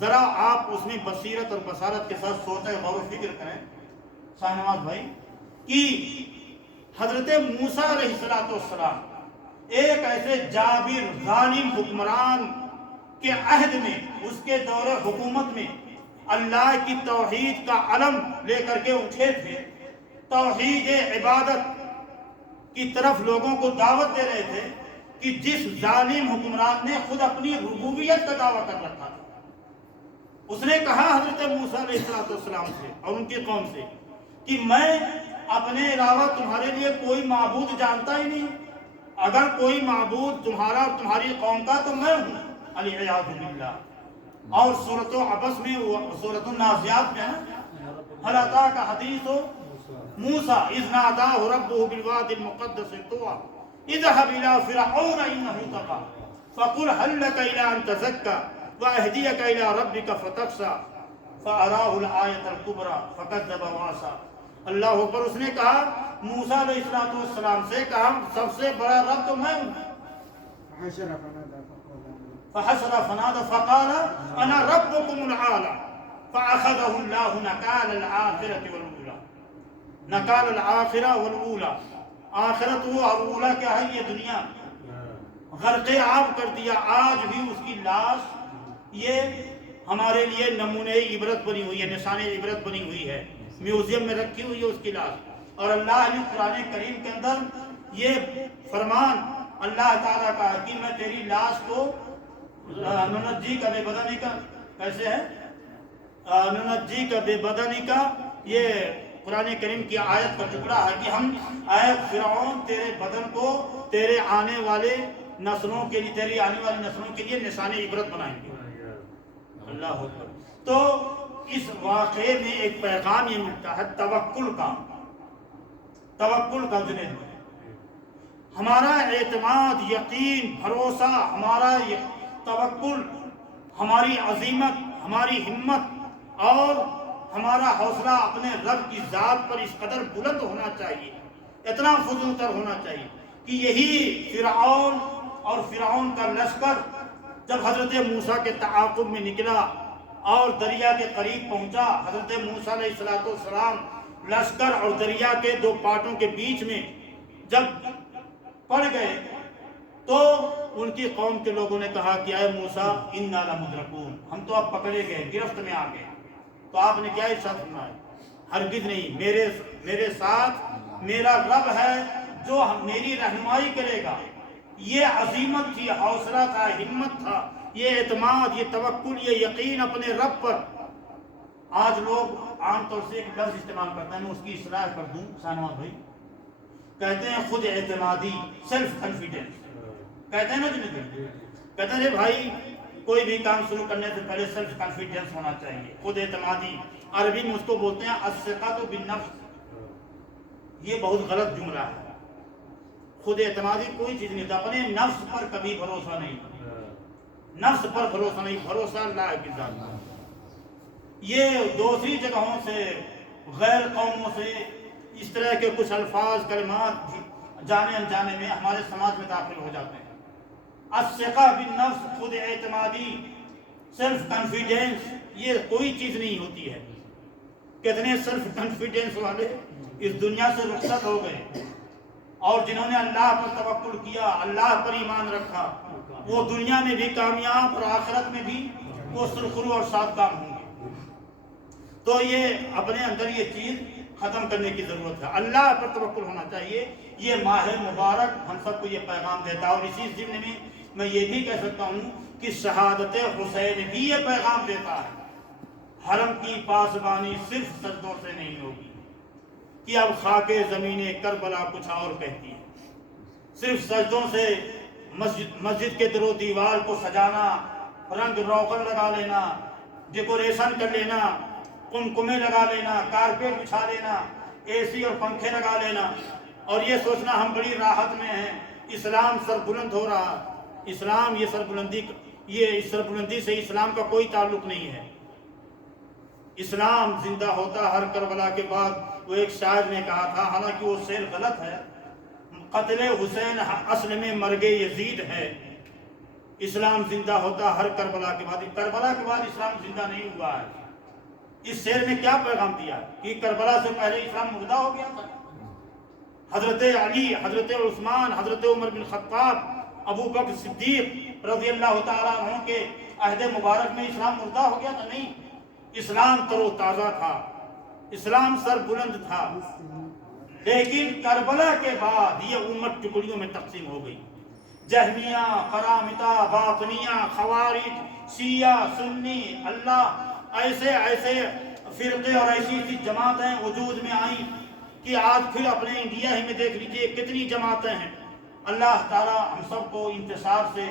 ذرا آپ اس میں بصیرت اور بصارت کے ساتھ سوچیں، غور و فکر کریں شاہنواز بھائی، کہ حضرت موسیٰ علیہ السلام ایک ایسے جابر ظالم حکمران کے عہد میں، اس کے دور حکومت میں اللہ کی توحید کا علم لے کر کے اٹھے تھے، توحید عبادت کی طرف لوگوں کو دعوت دے رہے تھے، کہ جس ظالم حکمران نے خود اپنی ربوبیت کا دعویٰ کر رکھا تھا۔ اس نے کہا حضرت موسیٰ علیہ السلام سے اور ان کی قوم سے کہ میں اپنے علاوہ تمہارے لیے کوئی معبود جانتا ہی نہیں، اگر کوئی معبود تمہارا اور تمہاری قوم کا تو میں ہوں، العیاذ باللہ۔ اور سورۃ عبس میں، سورۃ النازعات میں هل أتاك حديث موسى إذ ناداه ربه بالوادي المقدس طوى اذهب إلى فرعون إنه طغى فقل هل لك إلى أن تزكى وأهديك إلى ربك فتخشى فأراه الآية الكبرى فكذب وعصى۔ اللہ اکبر۔ اس نے کہا موسیٰ علیہ السلام سے، کہا سب سے بڑا رب تو میں ہوں، فحشر فنادى فقال انا ربكم الاعلى فاخذه الله نكال الاخرة والاولى. نکال الآخرہ والاولی، آخرت وہ اور اولا کیا ہے؟ یہ دنیا غرق آب کر دیا. آج بھی اس کی لاش یہ ہمارے لیے نمونہ عبرت بنی ہوئی ہے، نشان عبرت بنی ہوئی ہے، میوزیم میں رکھی ہوئی ہے اس کی لاش. اور اللہ نے قرآن کریم کے اندر یہ فرمان اللہ تعالیٰ کا کہ میں تیری لاش کو ننجی کا بے بدنی کا، کیسے ہے ننجی کا بے بدنی کا، یہ قرآن کریم کی آیت کا ٹکڑا ہے کہ ہم اے فرعون تیرے بدن کو تیرے آنے والے نسلوں کے لیے، تیری آنے والی نسلوں کے لیے نشان عبرت بنائیں گے. اللہ اکبر. تو اس واقعے میں ایک پیغام یہ ملتا ہے توکل کا. توکل کا جنید ہمارا اعتماد، یقین، بھروسہ، ہمارا توکل، ہماری عظیمت، ہماری ہمت اور ہمارا حوصلہ اپنے رب کی ذات پر اس قدر بلند ہونا چاہیے، اتنا فزون تر ہونا چاہیے کہ یہی فرعون اور فرعون کا لشکر جب حضرت موسیٰ کے تعاقب میں نکلا اور دریا کے قریب پہنچا، حضرت موسیٰ علیہ السلام لشکر اور دریا کے دو پاٹوں کے بیچ میں جب پڑ گئے تو ان کی قوم کے لوگوں نے کہا کہ اے موسیٰ انا لمدرکون، ہم تو اب پکڑے گئے، گرفت میں آ گئے. تو آپ نے کیا ارشاد فرمایا؟ ہرگز نہیں، میرے ساتھ میرا رب ہے جو میری رہنمائی کرے گا. یہ عظیمت تھی، حوصلہ تھا، ہمت تھا، یہ اعتماد، یہ توکل، یہ یقین اپنے رب پر. آج لوگ عام طور سے ایک لفظ استعمال کرتے ہیں، میں اس کی اصلاح کر دوں شاہنواز بھائی، کہتے ہیں خود اعتمادی، سیلف کانفیڈنس کہتے ہیں نا جنہیں، کہتے ہیں بھائی کوئی بھی کام شروع کرنے سے پہلے سیلف کانفیڈنس ہونا چاہیے، خود اعتمادی. عربی میں اس کو بولتے ہیں الثقۃ بالنفس. یہ بہت غلط جملہ ہے. خود اعتمادی کوئی چیز نہیں تھا، اپنے نفس پر کبھی بھروسہ نہیں، نفس پر بھروسہ نہیں، بھروسہ اللہ کی ذات. یہ دوسری جگہوں سے، غیر قوموں سے اس طرح کے کچھ الفاظ، کلمات جانے انجانے میں ہمارے سماج میں داخل ہو جاتے ہیں. الثقہ بالنفس، خود اعتمادی، سیلف کانفیڈنس، یہ کوئی چیز نہیں ہوتی ہے. کتنے سیلف کانفیڈنس والے اس دنیا سے رخصت ہو گئے، اور جنہوں نے اللہ پر توکل کیا، اللہ پر ایمان رکھا، وہ دنیا میں بھی کامیاب اور آخرت میں بھی وہ سرخرو اور شادکام ہوں گے. تو یہ اپنے اندر یہ چیز ختم کرنے کی ضرورت ہے، اللہ پر توکل ہونا چاہیے. یہ ماہ مبارک ہم سب کو یہ پیغام دیتا ہے. اور اسی ضمن میں یہ بھی کہہ سکتا ہوں کہ شہادت حسین بھی یہ پیغام دیتا ہے، حرم کی پاسبانی صرف سجدوں سے نہیں ہوگی، کہ اب خاک زمین کربلا کچھ اور کہتی ہے. صرف سجدوں سے مسجد کے در و دیوار کو سجانا، رنگ روغن لگا لینا، ڈیکوریشن کر لینا، کمکمے لگا لینا، کارپیٹ بچھا لینا، اے سی اور پنکھے لگا لینا، اور یہ سوچنا ہم بڑی راحت میں ہیں، اسلام سر بلند ہو رہا. اسلام یہ اس سربلندی سے اسلام کا کوئی تعلق نہیں ہے. اسلام زندہ ہوتا ہر کربلا کے بعد. وہ ایک شاعر نے کہا تھا، حالانکہ وہ شعر غلط ہے، قتل حسین اصل میں مرگ یزید ہے. اسلام زندہ ہوتا ہر کربلا کے بعد. کربلا کے بعد اسلام زندہ نہیں ہوا ہے. اس شعر نے کیا پیغام دیا کہ کربلا سے پہلے اسلام مردہ ہو گیا تھا. حضرت علی، حضرت عثمان، حضرت عمر بن خطاب، ابو بکر صدیق رضی اللہ تعالیٰ عنہ کے عہد مبارک میں اسلام مردہ ہو گیا تھا؟ نہیں، اسلام تر و تازہ تھا، اسلام سر بلند تھا. لیکن کربلا کے بعد یہ امت ٹکڑیوں میں تقسیم ہو گئی. جہمیہ، قرامطہ، باطنیہ، خوارج، شیعہ، سنی، اللہ، ایسے فرقے اور ایسی جماعتیں وجود میں آئیں کہ آج پھر اپنے انڈیا ہی میں دیکھ لیجئے کتنی جماعتیں ہیں. اللہ تعالیٰ ہم سب کو انتشار سے،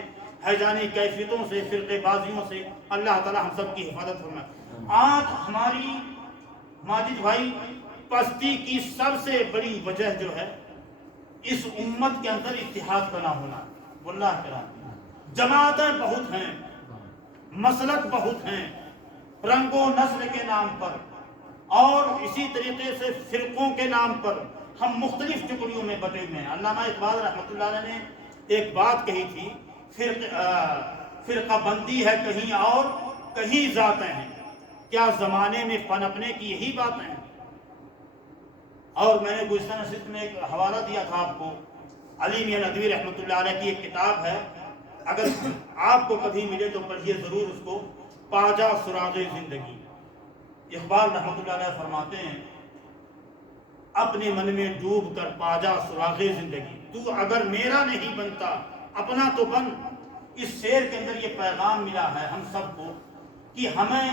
حیجانی کیفیتوں سے، فرقے بازیوں سے اللہ تعالیٰ ہم سب کی حفاظت فرمائے. آج ہماری ماجد بھائی پستی کی سب سے بڑی وجہ جو ہے اس امت کے اندر اتحاد کا نہ ہونا. واللہ کرام جماعتیں بہت ہیں، مسلک بہت ہیں، رنگ و نسل کے نام پر اور اسی طریقے سے فرقوں کے نام پر ہم مختلف ٹکڑیوں میں بٹے ہوئے ہیں. علامہ اقبال رحمۃ اللہ علیہ نے ایک بات کہی تھی، فرقہ بندی ہے کہیں اور کہیں ذاتیں ہیں، کیا زمانے میں پنپنے کی یہی باتیں ہیں؟ اور میں نے گزشتہ نشست میں ایک حوالہ دیا تھا آپ کو، علی میاں ندوی رحمۃ اللہ علیہ کی ایک کتاب ہے، اگر آپ کو کبھی ملے تو پڑھیے ضرور اس کو، پاجا سراغ زندگی۔ اقبال رحمۃ اللہ علیہ فرماتے ہیں، اپنے من میں ڈوب کر پاجا سراغ زندگی، تو اگر میرا نہیں بنتا اپنا تو بن۔ اس شعر کے اندر یہ پیغام ملا ہے ہم سب کو کہ ہمیں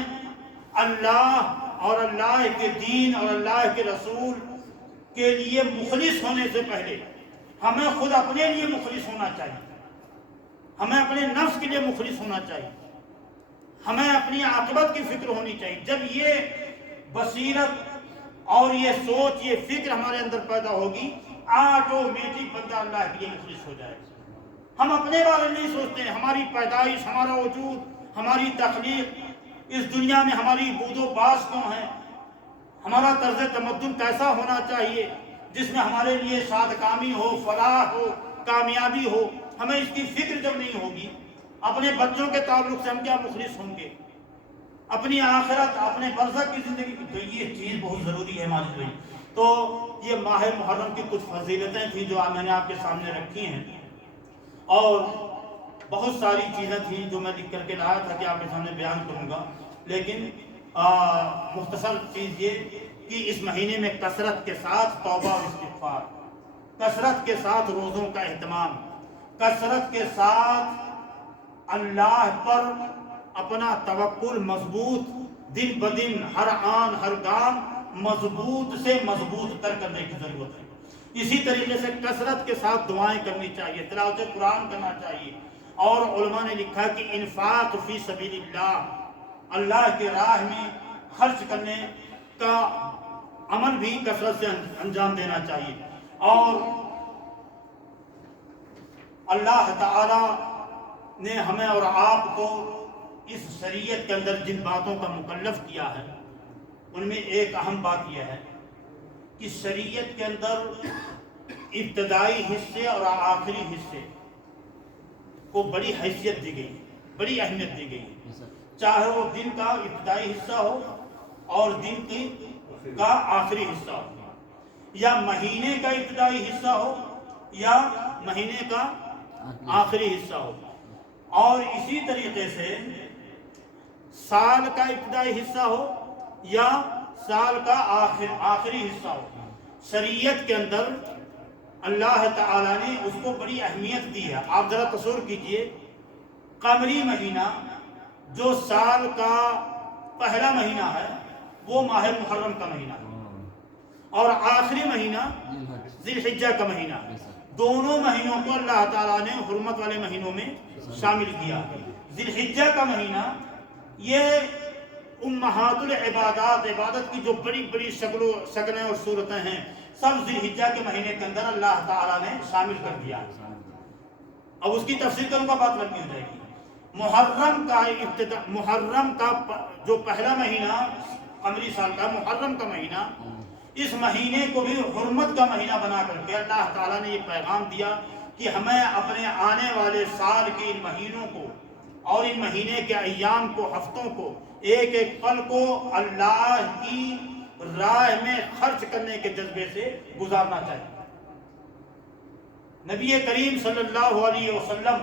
اللہ اور اللہ کے دین اور اللہ کے رسول کے لیے مخلص ہونے سے پہلے ہمیں خود اپنے لیے مخلص ہونا چاہیے، ہمیں اپنے نفس کے لیے مخلص ہونا چاہیے، ہمیں اپنی عاقبت کی فکر ہونی چاہیے۔ جب یہ بصیرت اور یہ سوچ، یہ فکر ہمارے اندر پیدا ہوگی، آٹومیٹک بندہ اللہ کے لیے مخلص ہو جائے گا۔ ہم اپنے بارے میں نہیں سوچتے ہیں، ہماری پیدائش، ہمارا وجود، ہماری تخلیق، اس دنیا میں ہماری بود و باس کیوں ہے، ہمارا طرز تمدن کیسا ہونا چاہیے جس میں ہمارے لیے شادکامی ہو، فلاح ہو، کامیابی ہو، ہمیں اس کی فکر جب نہیں ہوگی، اپنے بچوں کے تعلق سے ہم کیا مخلص ہوں گے، اپنی آخرت، اپنے برزخ کی زندگی کی، تو یہ چیز بہت ضروری ہے ماجد بھائی۔ تو یہ ماہ محرم کی کچھ فضیلتیں تھیں جو میں نے آپ کے سامنے رکھی ہیں، اور بہت ساری چیزیں تھیں جو میں لکھ کر کے لایا تھا کہ آپ کے سامنے بیان کروں گا، لیکن مختصر چیز یہ کہ اس مہینے میں کثرت کے ساتھ توبہ و استغفار، کثرت کے ساتھ روزوں کا اہتمام، کثرت کے ساتھ اللہ پر اپنا توکل مضبوط، دن بدن ہر آن ہر گام مضبوط سے مضبوط تر کرنے کی ضرورت ہے۔ اسی طریقے سے کثرت کے ساتھ دعائیں کرنی چاہیے، تلاوت قرآن کرنا چاہیے، اور علماء نے لکھا کہ انفاق فی سبیل اللہ، اللہ کے راہ میں خرچ کرنے کا عمل بھی کثرت سے انجام دینا چاہیے۔ اور اللہ تعالی نے ہمیں اور آپ کو اس شریعت کے اندر جن باتوں کا مکلف کیا ہے، ان میں ایک اہم بات یہ ہے کہ شریعت کے اندر ابتدائی حصے اور آخری حصے کو بڑی حیثیت دی گئی ہے، بڑی اہمیت دی گئی ہے، چاہے وہ دن کا ابتدائی حصہ ہو اور دن کا آخری حصہ ہو، یا مہینے کا ابتدائی حصہ ہو یا مہینے کا آخری حصہ ہو، اور اسی طریقے سے سال کا ابتدائی حصہ ہو یا سال کا آخری حصہ ہو۔ شریعت کے اندر اللہ تعالیٰ نے اس کو بڑی اہمیت دی ہے۔ آپ ذرا تصور کیجئے، قمری مہینہ جو سال کا پہلا مہینہ ہے وہ ماہ محرم کا مہینہ ہے، اور آخری مہینہ ذی الحجہ کا مہینہ، دونوں مہینوں کو اللہ تعالیٰ نے حرمت والے مہینوں میں شامل کیا۔ ذی الحجہ کا مہینہ یہ امہات العبادات، عبادت کی جو بڑی بڑی شکلیں اور صورتیں ہیں، سب ذی الحجہ کے مہینے کے اندر اللہ تعالیٰ نے شامل کر دیا۔ اب اس کی تفصیل کروں گا، بات لمبی ہو جائے گی۔ محرم کا جو پہلا مہینہ قمری سال کا محرم کا مہینہ، اس مہینے کو بھی حرمت کا مہینہ بنا کر کے اللہ تعالیٰ نے یہ پیغام دیا کہ ہمیں اپنے آنے والے سال کے ان مہینوں کو اور ان مہینے کے ایام کو، ہفتوں کو، ایک ایک پل کو اللہ کی راہ میں خرچ کرنے کے جذبے سے گزارنا چاہیے۔ نبی کریم صلی اللہ علیہ وسلم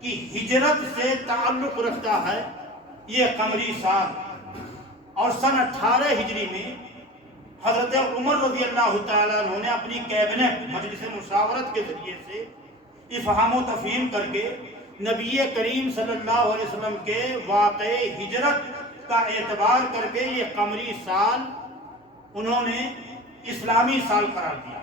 کی ہجرت سے تعلق رکھتا ہے یہ قمری سال، اور سن 18 ہجری میں حضرت عمر رضی اللہ تعالیٰ عنہ نے اپنی کیبنٹ مجلس مشاورت کے ذریعے سے افہام و تفہیم کر کے نبی کریم صلی اللہ علیہ وسلم کے واقع ہجرت کا اعتبار کر کے یہ قمری سال انہوں نے اسلامی سال قرار دیا،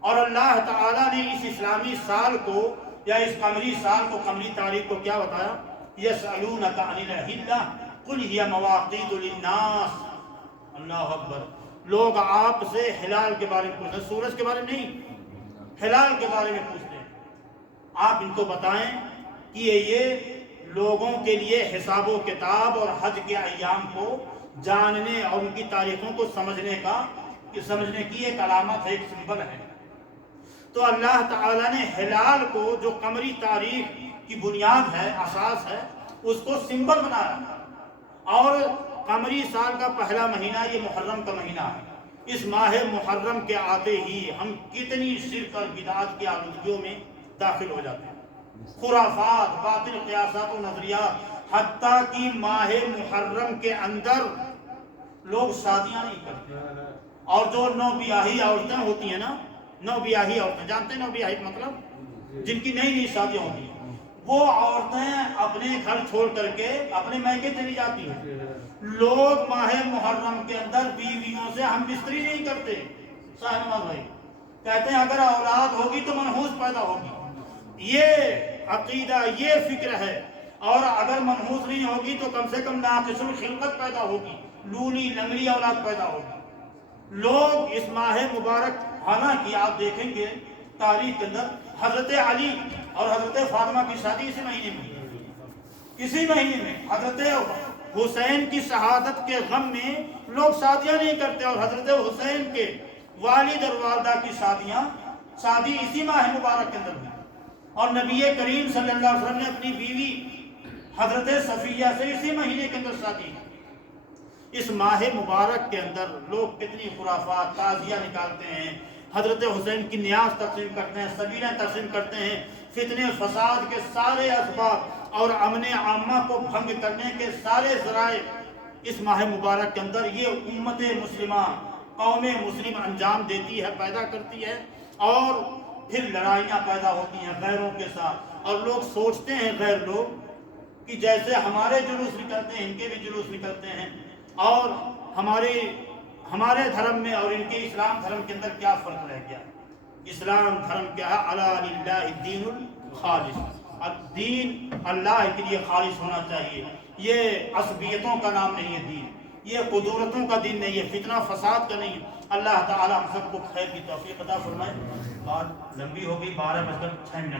اور اللہ تعالیٰ نے اس اسلامی سال کو یا اس قمری سال کو، قمری تاریخ کو کیا بتایا؟ یسألونک عن الأہلہ قل ہی مواقیت للناس۔ اللہ اکبر۔ لوگ آپ سے ہلال کے بارے میں پوچھتے ہیں، سورج کے بارے میں نہیں، ہلال کے بارے میں پوچھتے ہیں۔ آپ ان کو بتائیں کہ یہ لوگوں کے لیے حساب و کتاب اور حج کے ایام کو جاننے اور ان کی تاریخوں کو سمجھنے کی ایک علامت ہے، ایک سمبل ہے۔ تو اللہ تعالیٰ نے ہلال کو، جو قمری تاریخ کی بنیاد ہے، اساس ہے، اس کو سمبل بنایا۔ اور قمری سال کا پہلا مہینہ یہ محرم کا مہینہ ہے۔ اس ماہ محرم کے آتے ہی ہم کتنی شرک اور بدعات کی آلودگیوں میں داخل ہو جاتے ہیں، خرافات، باطل قیاسات و نظریات، حتیٰ کہ ماہ محرم کے اندر لوگ شادیاں نہیں کرتے، اور جو نو بیاہی عورتیں ہوتی ہیں نا، نو بیاہی عورتیں، جانتے ہیں نو بیاہی مطلب؟ جن کی نئی نئی شادیاں ہوتی ہیں، وہ عورتیں اپنے گھر چھوڑ کر کے اپنے میکے چلی جاتی ہیں۔ لوگ ماہ محرم کے اندر بیویوں سے ہم بستری نہیں کرتے، صاحب بھائی کہتے ہیں اگر اولاد ہوگی تو منحوس پیدا ہوگی، یہ عقیدہ، یہ فکر ہے، اور اگر منحوس نہیں ہوگی تو کم سے کم ناقص الخلقت پیدا ہوگی، لولی لنگڑی اولاد پیدا ہوگی۔ لوگ اس ماہ مبارک، حالانکہ آپ دیکھیں گے تاریخ کے اندر حضرت علی اور حضرت فاطمہ کی شادی اسی مہینے میں، اسی مہینے میں حضرت حسین کی شہادت کے غم میں لوگ شادیاں نہیں کرتے، اور حضرت حسین کے والد اور والدہ کی شادی اسی ماہ مبارک کے اندر ہوئی، اور نبی کریم صلی اللہ علیہ وسلم نے اپنی بیوی حضرت صفیہ سے اسی مہینے کے اندر شادی۔ اس ماہ مبارک کے اندر لوگ کتنی خرافات، تعزیہ نکالتے ہیں، حضرت حسین کی نیاز تقسیم کرتے ہیں، سبیلیں تقسیم کرتے ہیں، فتنے فساد کے سارے اسباب اور امن عامہ کو بھنگ کرنے کے سارے ذرائع اس ماہ مبارک کے اندر یہ امت مسلمہ، قوم مسلم انجام دیتی ہے، پیدا کرتی ہے، اور پھر لڑائیاں پیدا ہوتی ہیں غیروں کے ساتھ، اور لوگ سوچتے ہیں غیر لوگ کہ جیسے ہمارے جلوس نکلتے ہیں ان کے بھی جلوس نکلتے ہیں، اور ہمارے دھرم میں اور ان کے اسلام دھرم کے اندر کیا فرق رہ گیا؟ اسلام دھرم کیا ہے؟ الا للہ الدین الخالص، الدین اللہ کے لیے خالص ہونا چاہیے۔ یہ عصبیتوں کا نام نہیں ہے دین، یہ قدورتوں کا دین نہیں ہے، فتنہ فساد کا نہیں ہے۔ اللہ تعالی ہم سب کو خیر کی توفیق عطا فرمائے۔ بات لمبی ہو گئی، 12:06